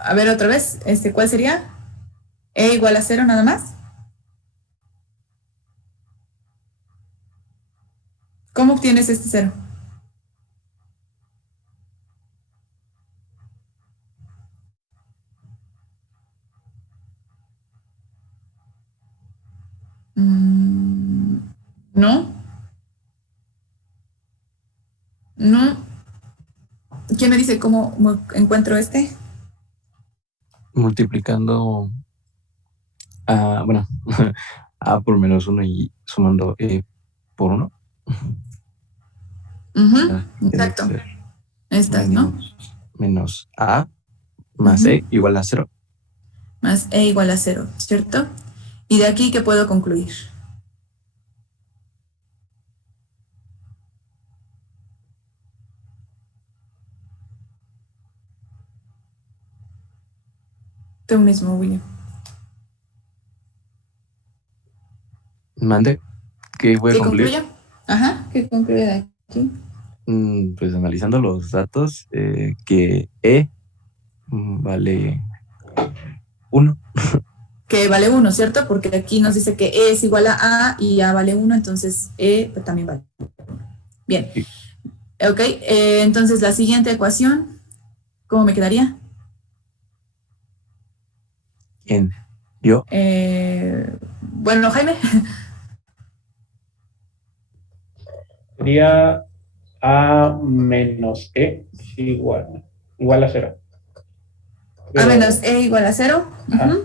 A ver, otra vez, ¿cuál sería? ¿E igual a 0 nada más? ¿Cómo obtienes este 0? No. No. ¿Quién me dice cómo encuentro este? Multiplicando a, bueno, A por -1 y sumando E por 1. Exacto. Estas, ¿no? Menos A más E igual a 0. Más E igual a 0, ¿cierto? Y de aquí, ¿qué puedo concluir? Tú mismo, William. Mande, ¿qué voy a concluir? ¿Qué concluya? Ajá, ¿qué concluye de aquí? Pues analizando los datos, que E vale 1. Que vale 1, ¿cierto? Porque aquí nos dice que E es igual a A y A vale 1, entonces E también vale 1. Bien. Sí. Ok, entonces la siguiente ecuación, ¿cómo me quedaría? ¿Quién? ¿Yo? Bueno, Jaime. Sería A menos E igual a 0. A menos E igual a 0. Ajá.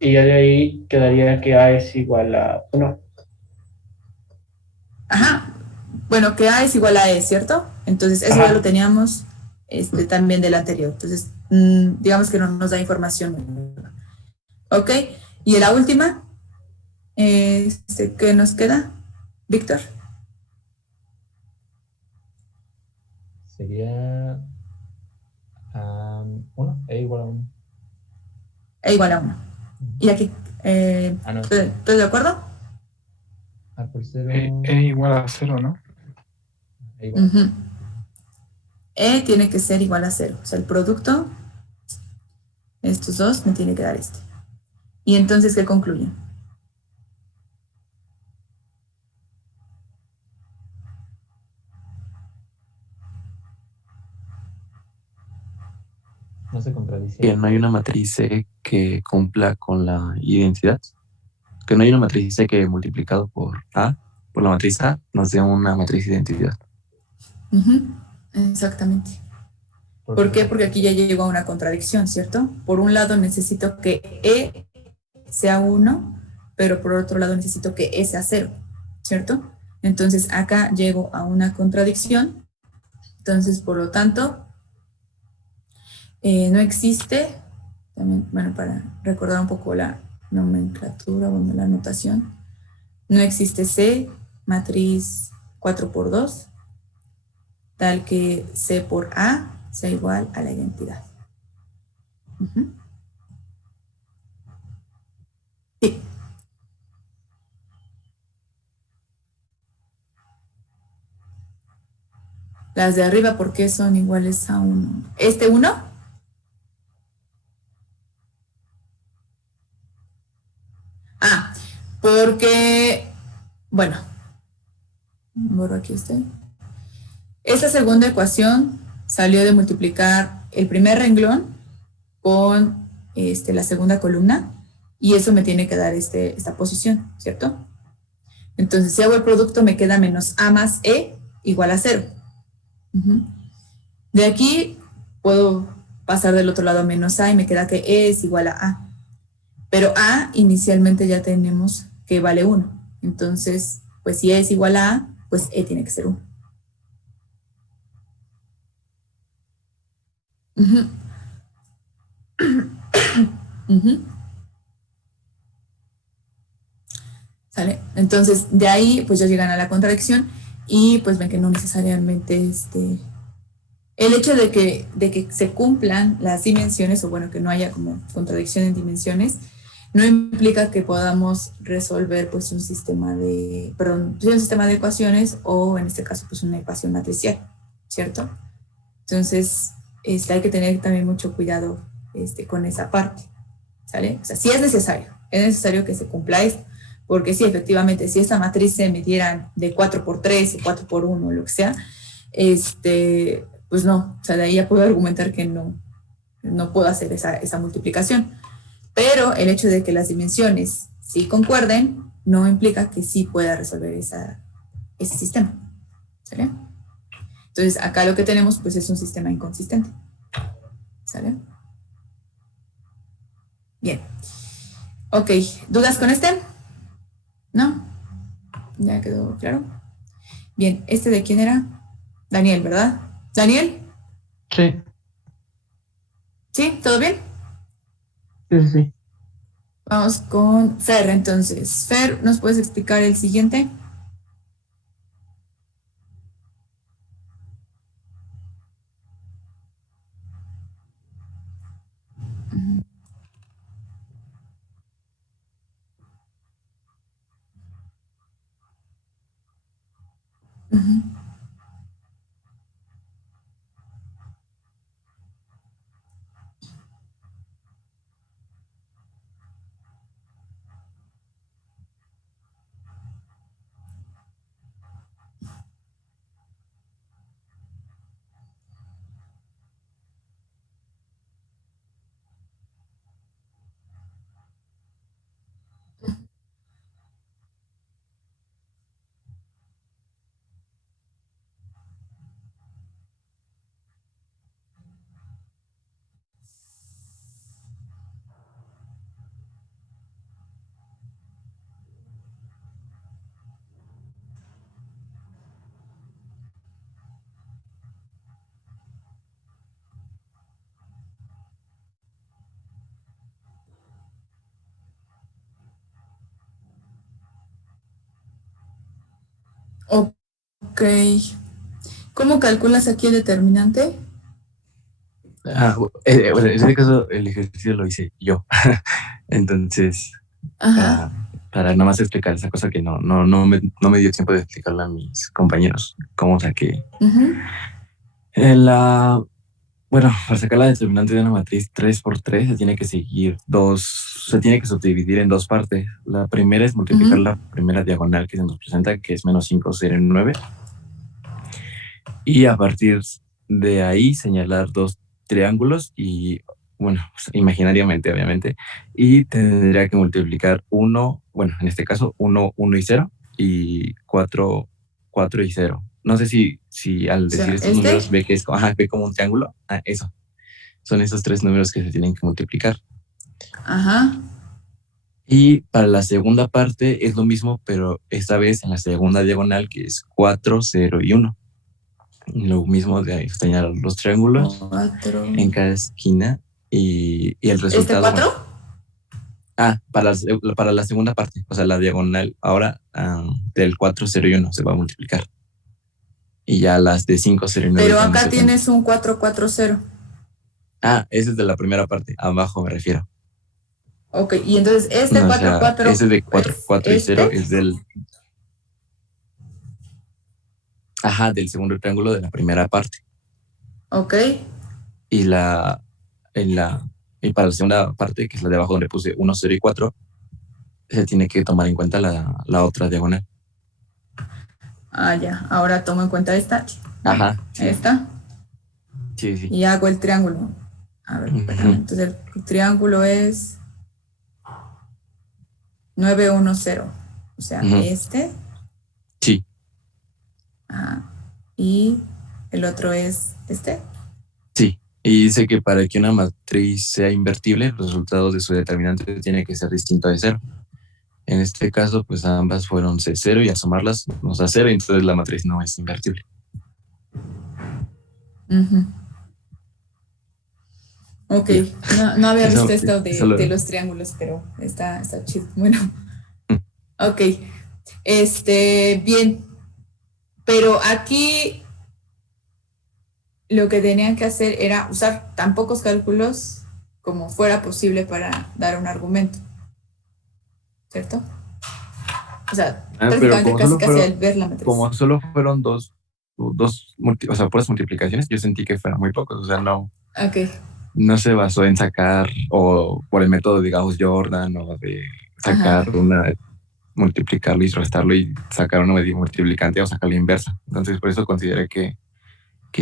Y ya de ahí quedaría que A es igual a 1. Ajá. Bueno, que A es igual a E, ¿cierto? Entonces, eso ya lo teníamos también del anterior. Entonces, digamos que no nos da información. ¿Ok? Y la última, ¿qué nos queda? Víctor. Sería 1, E igual a 1. E igual a 1. Y aquí, No. ¿estás de acuerdo? A por 0. E igual a 0, ¿no? E igual a 0. E tiene que ser igual a 0. O sea, el producto, estos dos, me tiene que dar este. Y entonces, ¿qué concluyen? No se contradice. Que no hay una matriz C que cumpla con la identidad. Que no hay una matriz C que multiplicado por la matriz A, nos dé una matriz de identidad. Exactamente. ¿Por qué? Porque aquí ya llegó a una contradicción, ¿cierto? Por un lado necesito que E sea 1, pero por otro lado necesito que E sea 0, ¿cierto? Entonces acá llego a una contradicción. Entonces, por lo tanto, no existe, también, bueno, para recordar un poco la nomenclatura, bueno, la notación, no existe C, matriz 4 por 2, tal que C por A sea igual a la identidad. Sí. Las de arriba, ¿por qué son iguales a 1? ¿Este 1? Porque, bueno, borro aquí este. Esta segunda ecuación salió de multiplicar el primer renglón con la segunda columna y eso me tiene que dar esta posición, ¿cierto? Entonces, si hago el producto, me queda menos A más E igual a 0. De aquí puedo pasar del otro lado a menos A y me queda que E es igual a A. Pero A inicialmente ya tenemos que vale 1. Entonces, pues si E es igual a A, pues E tiene que ser 1. ¿Sale? Entonces, de ahí, pues ya llegan a la contradicción y pues ven que no necesariamente el hecho de que se cumplan las dimensiones, o bueno, que no haya como contradicción en dimensiones, no implica que podamos resolver pues un sistema de ecuaciones o en este caso pues una ecuación matricial, ¿cierto? Entonces, hay que tener también mucho cuidado con esa parte, ¿sale? O sea, sí es necesario que se cumpla esto, porque sí, efectivamente, si esta matriz se midieran de 4 por 3 o 4 por 1, lo que sea, pues no, o sea, de ahí ya puedo argumentar que no puedo hacer esa multiplicación. Pero el hecho de que las dimensiones sí concuerden no implica que sí pueda resolver ese sistema. ¿Sale? Entonces, acá lo que tenemos pues es un sistema inconsistente. ¿Sale? Bien. Ok, ¿dudas con este? ¿No? ¿Ya quedó claro? Bien, ¿este de quién era? Daniel, ¿verdad? ¿Daniel? Sí. ¿Sí? ¿Todo bien? Sí. Vamos con Fer, entonces. Fer, ¿nos puedes explicar el siguiente? Ok. ¿Cómo calculas aquí el determinante? Bueno, en este caso el ejercicio lo hice yo. Entonces, Ajá. para nada más explicar esa cosa que no me dio tiempo de explicarla a mis compañeros, cómo saqué. Ujú. Bueno, para sacar la determinante de una matriz 3x3 se tiene que se tiene que subdividir en dos partes. La primera es multiplicar la primera diagonal que se nos presenta, que es menos 5, 0, 9. Y a partir de ahí señalar dos triángulos y, bueno, pues, imaginariamente, obviamente, y tendría que multiplicar 1, bueno, en este caso 1, 1 y 0, y 4, 4 y 0. No sé si al decir estos números ve que ve como un triángulo. Eso. Son esos tres números que se tienen que multiplicar. Ajá. Y para la segunda parte es lo mismo, pero esta vez en la segunda diagonal, que es 4, 0 y 1. Lo mismo de señalar los triángulos 4. en cada esquina y el resultado. ¿Este 4? Para la segunda parte, o sea, la diagonal ahora del 4, 0 y 1 se va a multiplicar. Y ya las de 5, 0 y 9. Pero acá tienes un 4, 4, 0. Ese es de la primera parte, abajo me refiero. Ok, y entonces este 4, 4. Ese de 4, 4 y 0 es del segundo triángulo de la primera parte. Ok. Y para la segunda parte, que es la de abajo donde puse 1, 0 y 4, se tiene que tomar en cuenta la otra diagonal. Ya. Ahora tomo en cuenta esta. Sí. Esta. Sí. Y hago el triángulo. A ver, entonces el triángulo es 9, 1, 0. O sea, este. Sí. Y el otro es este. Sí. Y dice que para que una matriz sea invertible, el resultado de su determinante tiene que ser distinto de 0. En este caso, pues ambas fueron 0 y al sumarlas nos da 0, y entonces la matriz no es invertible. Ok, no había visto esto de los triángulos, pero está chido. Bueno, ok. Bien, pero aquí lo que tenían que hacer era usar tan pocos cálculos como fuera posible para dar un argumento, ¿cierto? O sea, prácticamente casi al ver la matriz. Como solo fueron dos puras multiplicaciones, yo sentí que fueron muy pocos, o sea, no. Ok. No se basó en sacar, o por el método de Gauss-Jordan, o de sacar multiplicarlo y restarlo y sacar una medida multiplicante o sacar la inversa. Entonces, por eso consideré que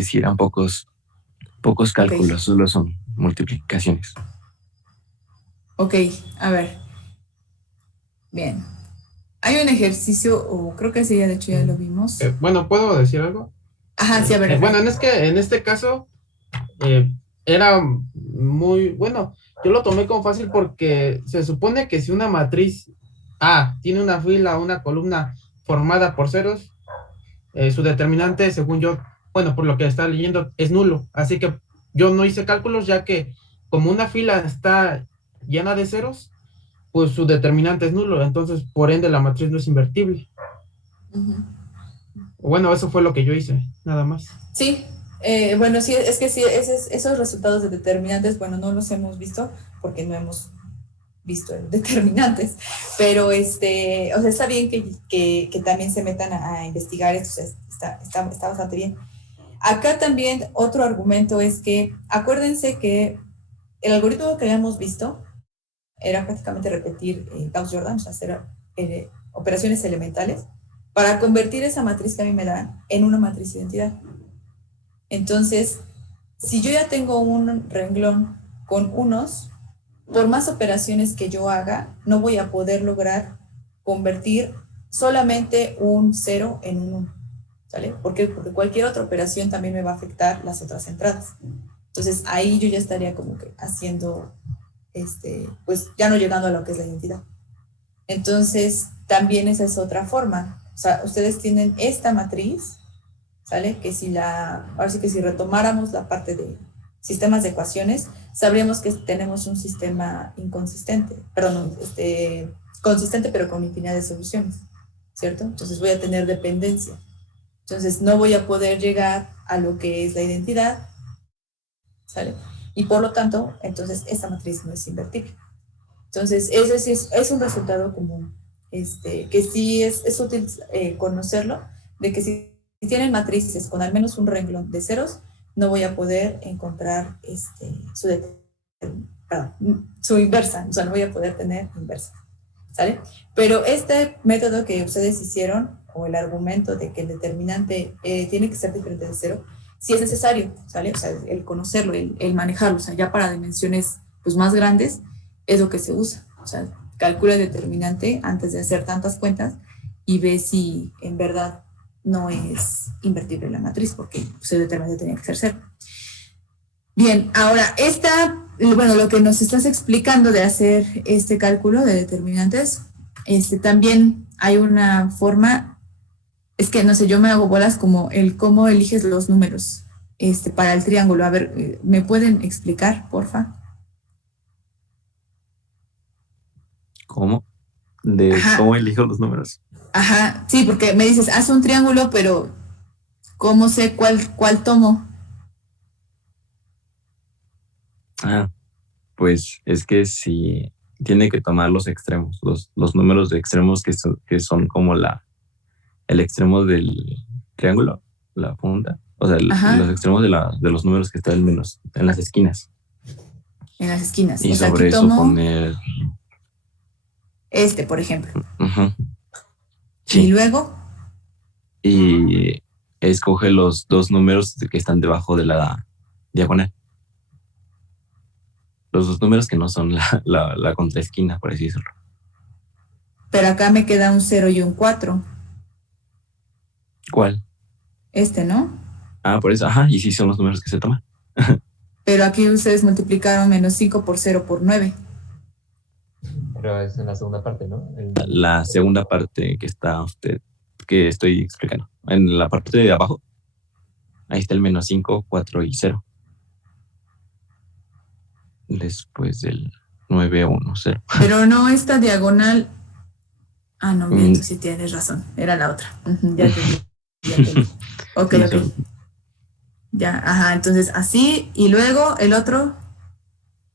sí eran pocos cálculos, solo son multiplicaciones. Ok, a ver. Bien. Hay un ejercicio, o creo que sí, de hecho ya lo vimos. Bueno, ¿puedo decir algo? Sí, a ver. Bueno, en este caso era muy bueno. Yo lo tomé como fácil porque se supone que si una matriz A tiene una fila, una columna formada por ceros, su determinante, según yo, bueno, por lo que está leyendo, es nulo. Así que yo no hice cálculos, ya que como una fila está llena de ceros, pues su determinante es nulo. Entonces, por ende, la matriz no es invertible. Bueno, eso fue lo que yo hice, nada más. Sí. Bueno, sí, es que sí, esos resultados de determinantes, bueno, no los hemos visto porque no hemos visto en determinantes, pero o sea, está bien que también se metan a investigar esto, o sea, está bastante bien. Acá también otro argumento es que, acuérdense que el algoritmo que habíamos visto era prácticamente repetir Gauss-Jordan, o sea, hacer operaciones elementales para convertir esa matriz que a mí me dan en una matriz de identidad. Entonces, si yo ya tengo un renglón con unos, por más operaciones que yo haga, no voy a poder lograr convertir solamente un 0 en un 1, ¿sale? Porque cualquier otra operación también me va a afectar las otras entradas. Entonces, ahí yo ya estaría como que haciendo, pues ya no llegando a lo que es la identidad. Entonces, también esa es otra forma. O sea, ustedes tienen esta matriz, ¿sale? Que ahora sí que si retomáramos la parte de sistemas de ecuaciones, sabríamos que tenemos un sistema inconsistente, consistente pero con infinidad de soluciones, ¿cierto? Entonces voy a tener dependencia. Entonces no voy a poder llegar a lo que es la identidad, ¿sale? Y por lo tanto, entonces esta matriz no es invertible. Entonces, ese sí es un resultado común, que sí es útil conocerlo, de que si tienen matrices con al menos un renglón de ceros, no voy a poder encontrar su inversa, o sea, no voy a poder tener inversa, ¿sale? Pero este método que ustedes hicieron, o el argumento de que el determinante tiene que ser diferente de cero, sí es necesario, ¿sale? O sea, el conocerlo, el manejarlo, o sea, ya para dimensiones pues, más grandes, es lo que se usa. O sea, calcula el determinante antes de hacer tantas cuentas y ve si en verdad no es invertible la matriz, porque pues, el determinante tenía que ser cero. Bien, ahora, lo que nos estás explicando de hacer este cálculo de determinantes, también hay una forma, es que no sé, yo me hago bolas como el cómo eliges los números para el triángulo. A ver, ¿me pueden explicar, porfa? ¿Cómo? Ajá. ¿Cómo elijo los números? Ajá, sí, porque me dices, haz un triángulo, pero ¿cómo sé cuál tomo? Pues es que si tiene que tomar los extremos, los números de extremos que son como el extremo del triángulo, la punta, o sea, los extremos de los números que están en las esquinas. En las esquinas. Y o sea, sobre aquí eso tomo poner... por ejemplo. Sí. Y luego. Y escoge los dos números que están debajo de la diagonal. Los dos números que no son la contraesquina, por así decirlo. Pero acá me queda un 0 y un 4. ¿Cuál? ¿No? Por eso, y sí son los números que se toman. Pero aquí ustedes multiplicaron menos 5 por 0 por 9. Pero es en la segunda parte, ¿no? La segunda parte que estoy explicando. En la parte de abajo, ahí está el menos 5, 4 y 0. Después del 9, 1, 0. Pero no esta diagonal. No, miento, sí tienes razón. Era la otra. Ya entendí. Ok. Ya, entonces así. Y luego el otro.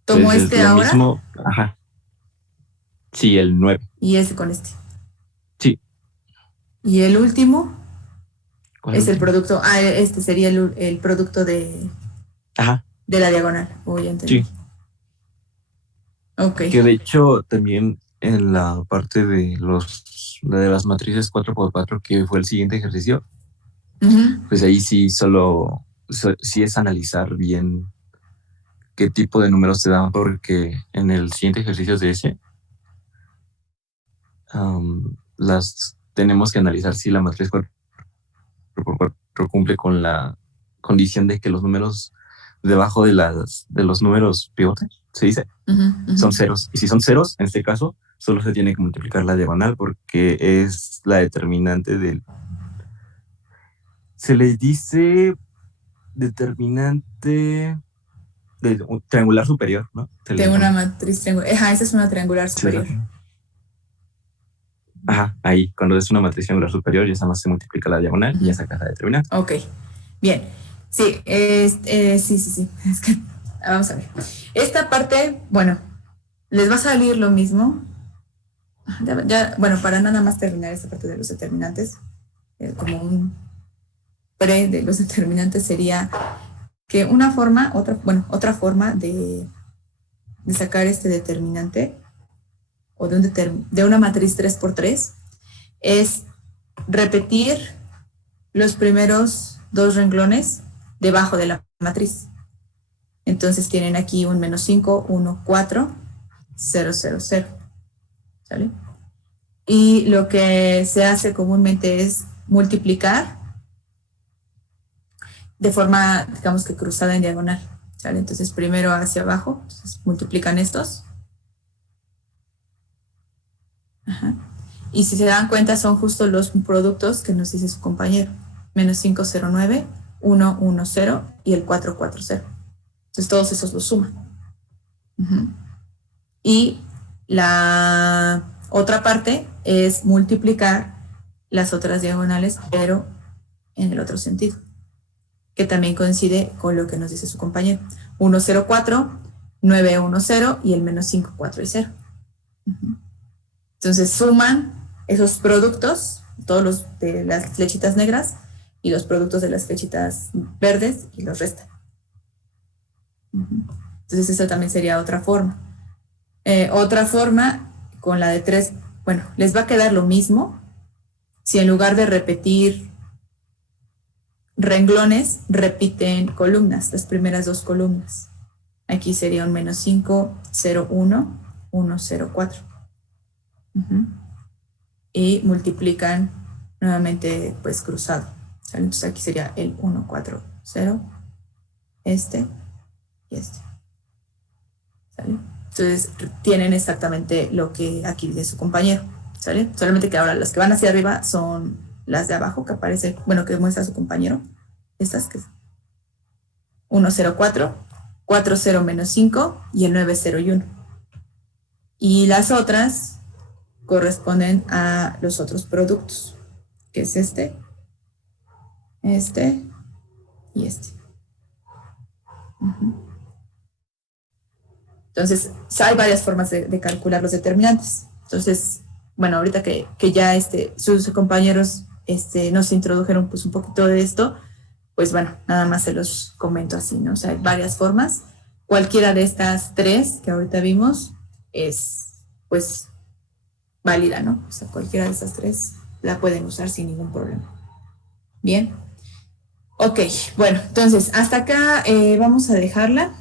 Tomo pues es lo ahora. Mismo, Sí, el 9. Y ese con este. Sí. Y el último es último? el producto. Este sería el producto de la diagonal. Ya entendí. Sí. Ok. Que de hecho también en la parte de las matrices 4x4, que fue el siguiente ejercicio, pues ahí sí sí es analizar bien qué tipo de números te dan, porque en el siguiente ejercicio de ese tenemos que analizar si la matriz 4x4 cumple con la condición de que los números debajo de los números pivote, se dice, son ceros. Y si son ceros, en este caso, solo se tiene que multiplicar la diagonal porque es la determinante se le dice determinante de un triangular superior, ¿no? De una matriz triangular. Esa es una triangular superior. Ahí, cuando es una matriz triangular superior, ya más se multiplica la diagonal y ya sacas la determinante. Ok, bien. Sí, sí. Es que, vamos a ver. Esta parte, bueno, les va a salir lo mismo. Para nada más terminar esta parte de los determinantes, como un pre de los determinantes sería que otra forma de sacar este determinante o de una matriz 3x3 es repetir los primeros dos renglones debajo de la matriz. Entonces tienen aquí un menos 5, 1, 4, 0, 0, 0. ¿Sale? Y lo que se hace comúnmente es multiplicar de forma, digamos que cruzada en diagonal. ¿Sale? Entonces primero hacia abajo, entonces multiplican estos. Y si se dan cuenta son justo los productos que nos dice su compañero. Menos 509, 110 y el 440. Entonces todos esos los suman. Y la otra parte es multiplicar las otras diagonales, pero en el otro sentido, que también coincide con lo que nos dice su compañero. 1, 0, 4, 9, 1, 0 y el menos 5, 4 y 0. Entonces suman esos productos, todos los de las flechitas negras y los productos de las flechitas verdes y los restan. Entonces esa también sería otra forma. Otra forma con la de 3, bueno, les va a quedar lo mismo si en lugar de repetir renglones, repiten columnas, las primeras dos columnas. Aquí sería un menos 5, 0, 1, 1, 0, 4. Y multiplican nuevamente pues cruzado. ¿Sale? Entonces aquí sería el 1, 4, 0, este y este. ¿Sale? Entonces tienen exactamente lo que aquí dice su compañero. ¿Sale? Solamente que ahora las que van hacia arriba son las de abajo que aparece, bueno, que muestra su compañero. Estas que es 1, 0, 4, 4, 0, menos 5 y el 9, 0 y 1. Y las otras corresponden a los otros productos, que es este y este. Entonces, hay varias formas de calcular los determinantes. Entonces, bueno, ahorita que ya sus compañeros nos introdujeron pues un poquito de esto, pues bueno, nada más se los comento así, ¿no? O sea, hay varias formas. Cualquiera de estas tres que ahorita vimos es, pues, válida, ¿no? O sea, cualquiera de estas tres la pueden usar sin ningún problema. Bien. Ok, bueno, entonces, hasta acá vamos a dejarla.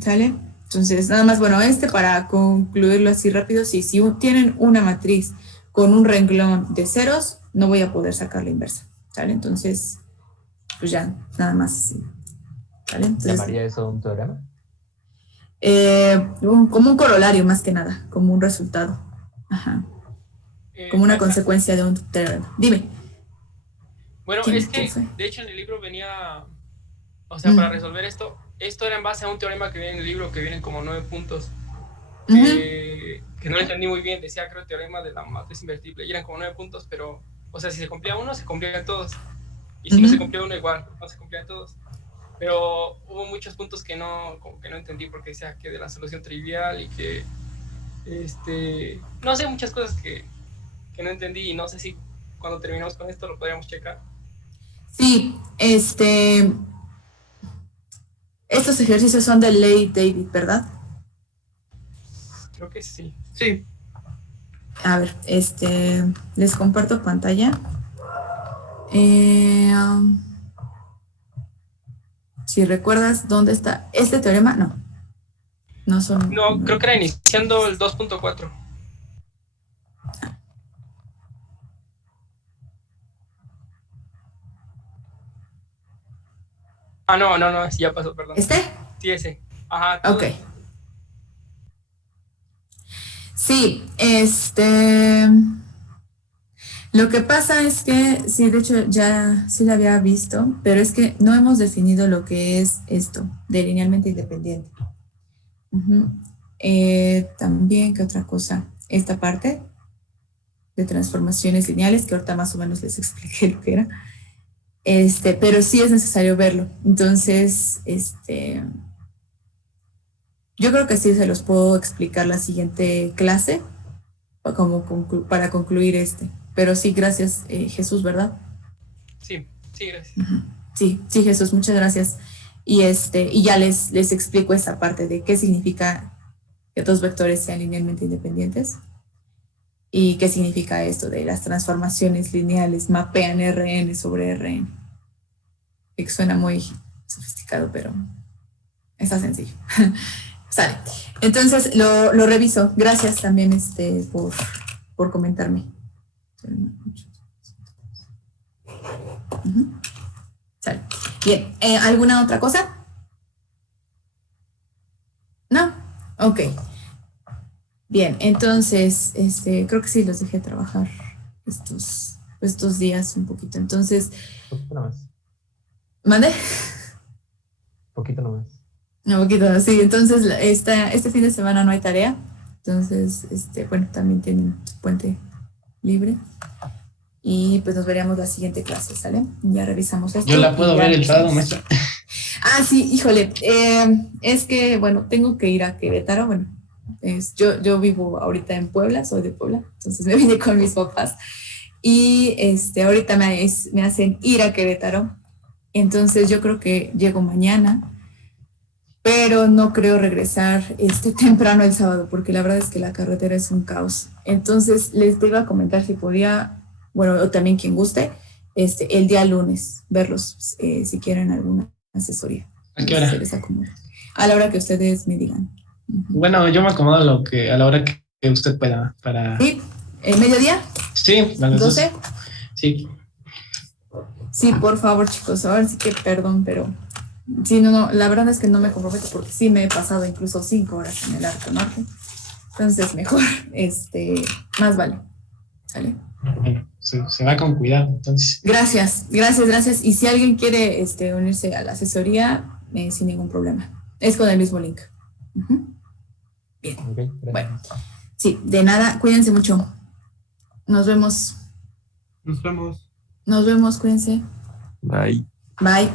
¿Sale? Entonces, nada más, bueno, para concluirlo así rápido, si tienen una matriz con un renglón de ceros, no voy a poder sacar la inversa. ¿Sale? Entonces, pues ya, nada más así. ¿Sale? Entonces, ¿llamaría eso un teorema? Como un corolario más que nada, como un resultado. Ajá. Como una consecuencia de un teorema. Dime. Bueno, es que de hecho en el libro venía, o sea, para resolver esto era en base a un teorema que viene en el libro, que vienen como 9 puntos, que no lo entendí muy bien. Decía, creo, el teorema de la matriz invertible, y eran como 9 puntos, pero, o sea, si se cumplía uno, se cumplían todos, y si no se cumplía uno, igual, no se cumplían todos. Pero hubo muchos puntos que no entendí, porque decía que de la solución trivial y que, no sé, muchas cosas que no entendí, y no sé si cuando terminamos con esto lo podríamos checar. Sí, estos ejercicios son de Ley David, ¿verdad? Creo que sí. Sí. A ver, les comparto pantalla. Si recuerdas dónde está este teorema, no son. No, creo que era iniciando el 2.4. No, ya pasó, perdón. Sí, ese. Ajá. Ok. Sí, lo que pasa es que, sí, de hecho ya sí lo había visto, pero es que no hemos definido lo que es esto, de linealmente independiente. También, ¿qué otra cosa? Esta parte de transformaciones lineales, que ahorita más o menos les expliqué lo que era. Pero sí es necesario verlo. Entonces, yo creo que sí se los puedo explicar la siguiente clase para concluir Pero sí, gracias, Jesús, ¿verdad? Sí, gracias. Sí, Jesús, muchas gracias. Y ya les explico esa parte de qué significa que dos vectores sean linealmente independientes y qué significa esto de las transformaciones lineales mapean Rn sobre Rn. Que suena muy sofisticado, pero está sencillo. Sale. Entonces lo reviso. Gracias también por comentarme. Sale. Bien. ¿Alguna otra cosa? ¿No? Ok. Bien, entonces, creo que sí los dejé trabajar estos días un poquito. Entonces. Poquito nomás. ¿Mande? Poquito nomás. Un poquito, sí. Entonces, este fin de semana no hay tarea. Entonces, bueno, también tienen puente libre. Y pues nos veríamos la siguiente clase, ¿sale? Ya revisamos esto. Yo la puedo ver el sábado, maestra. Ah, sí, híjole. Es que, bueno, tengo que ir a Querétaro. Bueno, yo vivo ahorita en Puebla, soy de Puebla, entonces me vine con mis papás. Y ahorita me hacen ir a Querétaro. Entonces yo creo que llego mañana, pero no creo regresar temprano el sábado, porque la verdad es que la carretera es un caos. Entonces les iba a comentar si podía, bueno, o también quien guste, el día lunes, verlos, si quieren alguna asesoría. ¿A qué hora? Se les acomoda. A la hora que ustedes me digan. Bueno, yo me acomodo a la hora que usted pueda para... ¿Sí? ¿El mediodía? Sí, a las 12. Sí. Sí, por favor, chicos. Ahora sí que perdón, pero sí, no, la verdad es que no me comprometo porque sí me he pasado incluso 5 horas en el Arco Norte. Entonces, mejor, más vale. ¿Sale? Bueno, se va con cuidado, entonces. Gracias. Y si alguien quiere unirse a la asesoría, sin ningún problema. Es con el mismo link. Bien. Okay, bueno, sí, de nada. Cuídense mucho. Nos vemos. Nos vemos. Nos vemos, cuídense. Bye. Bye.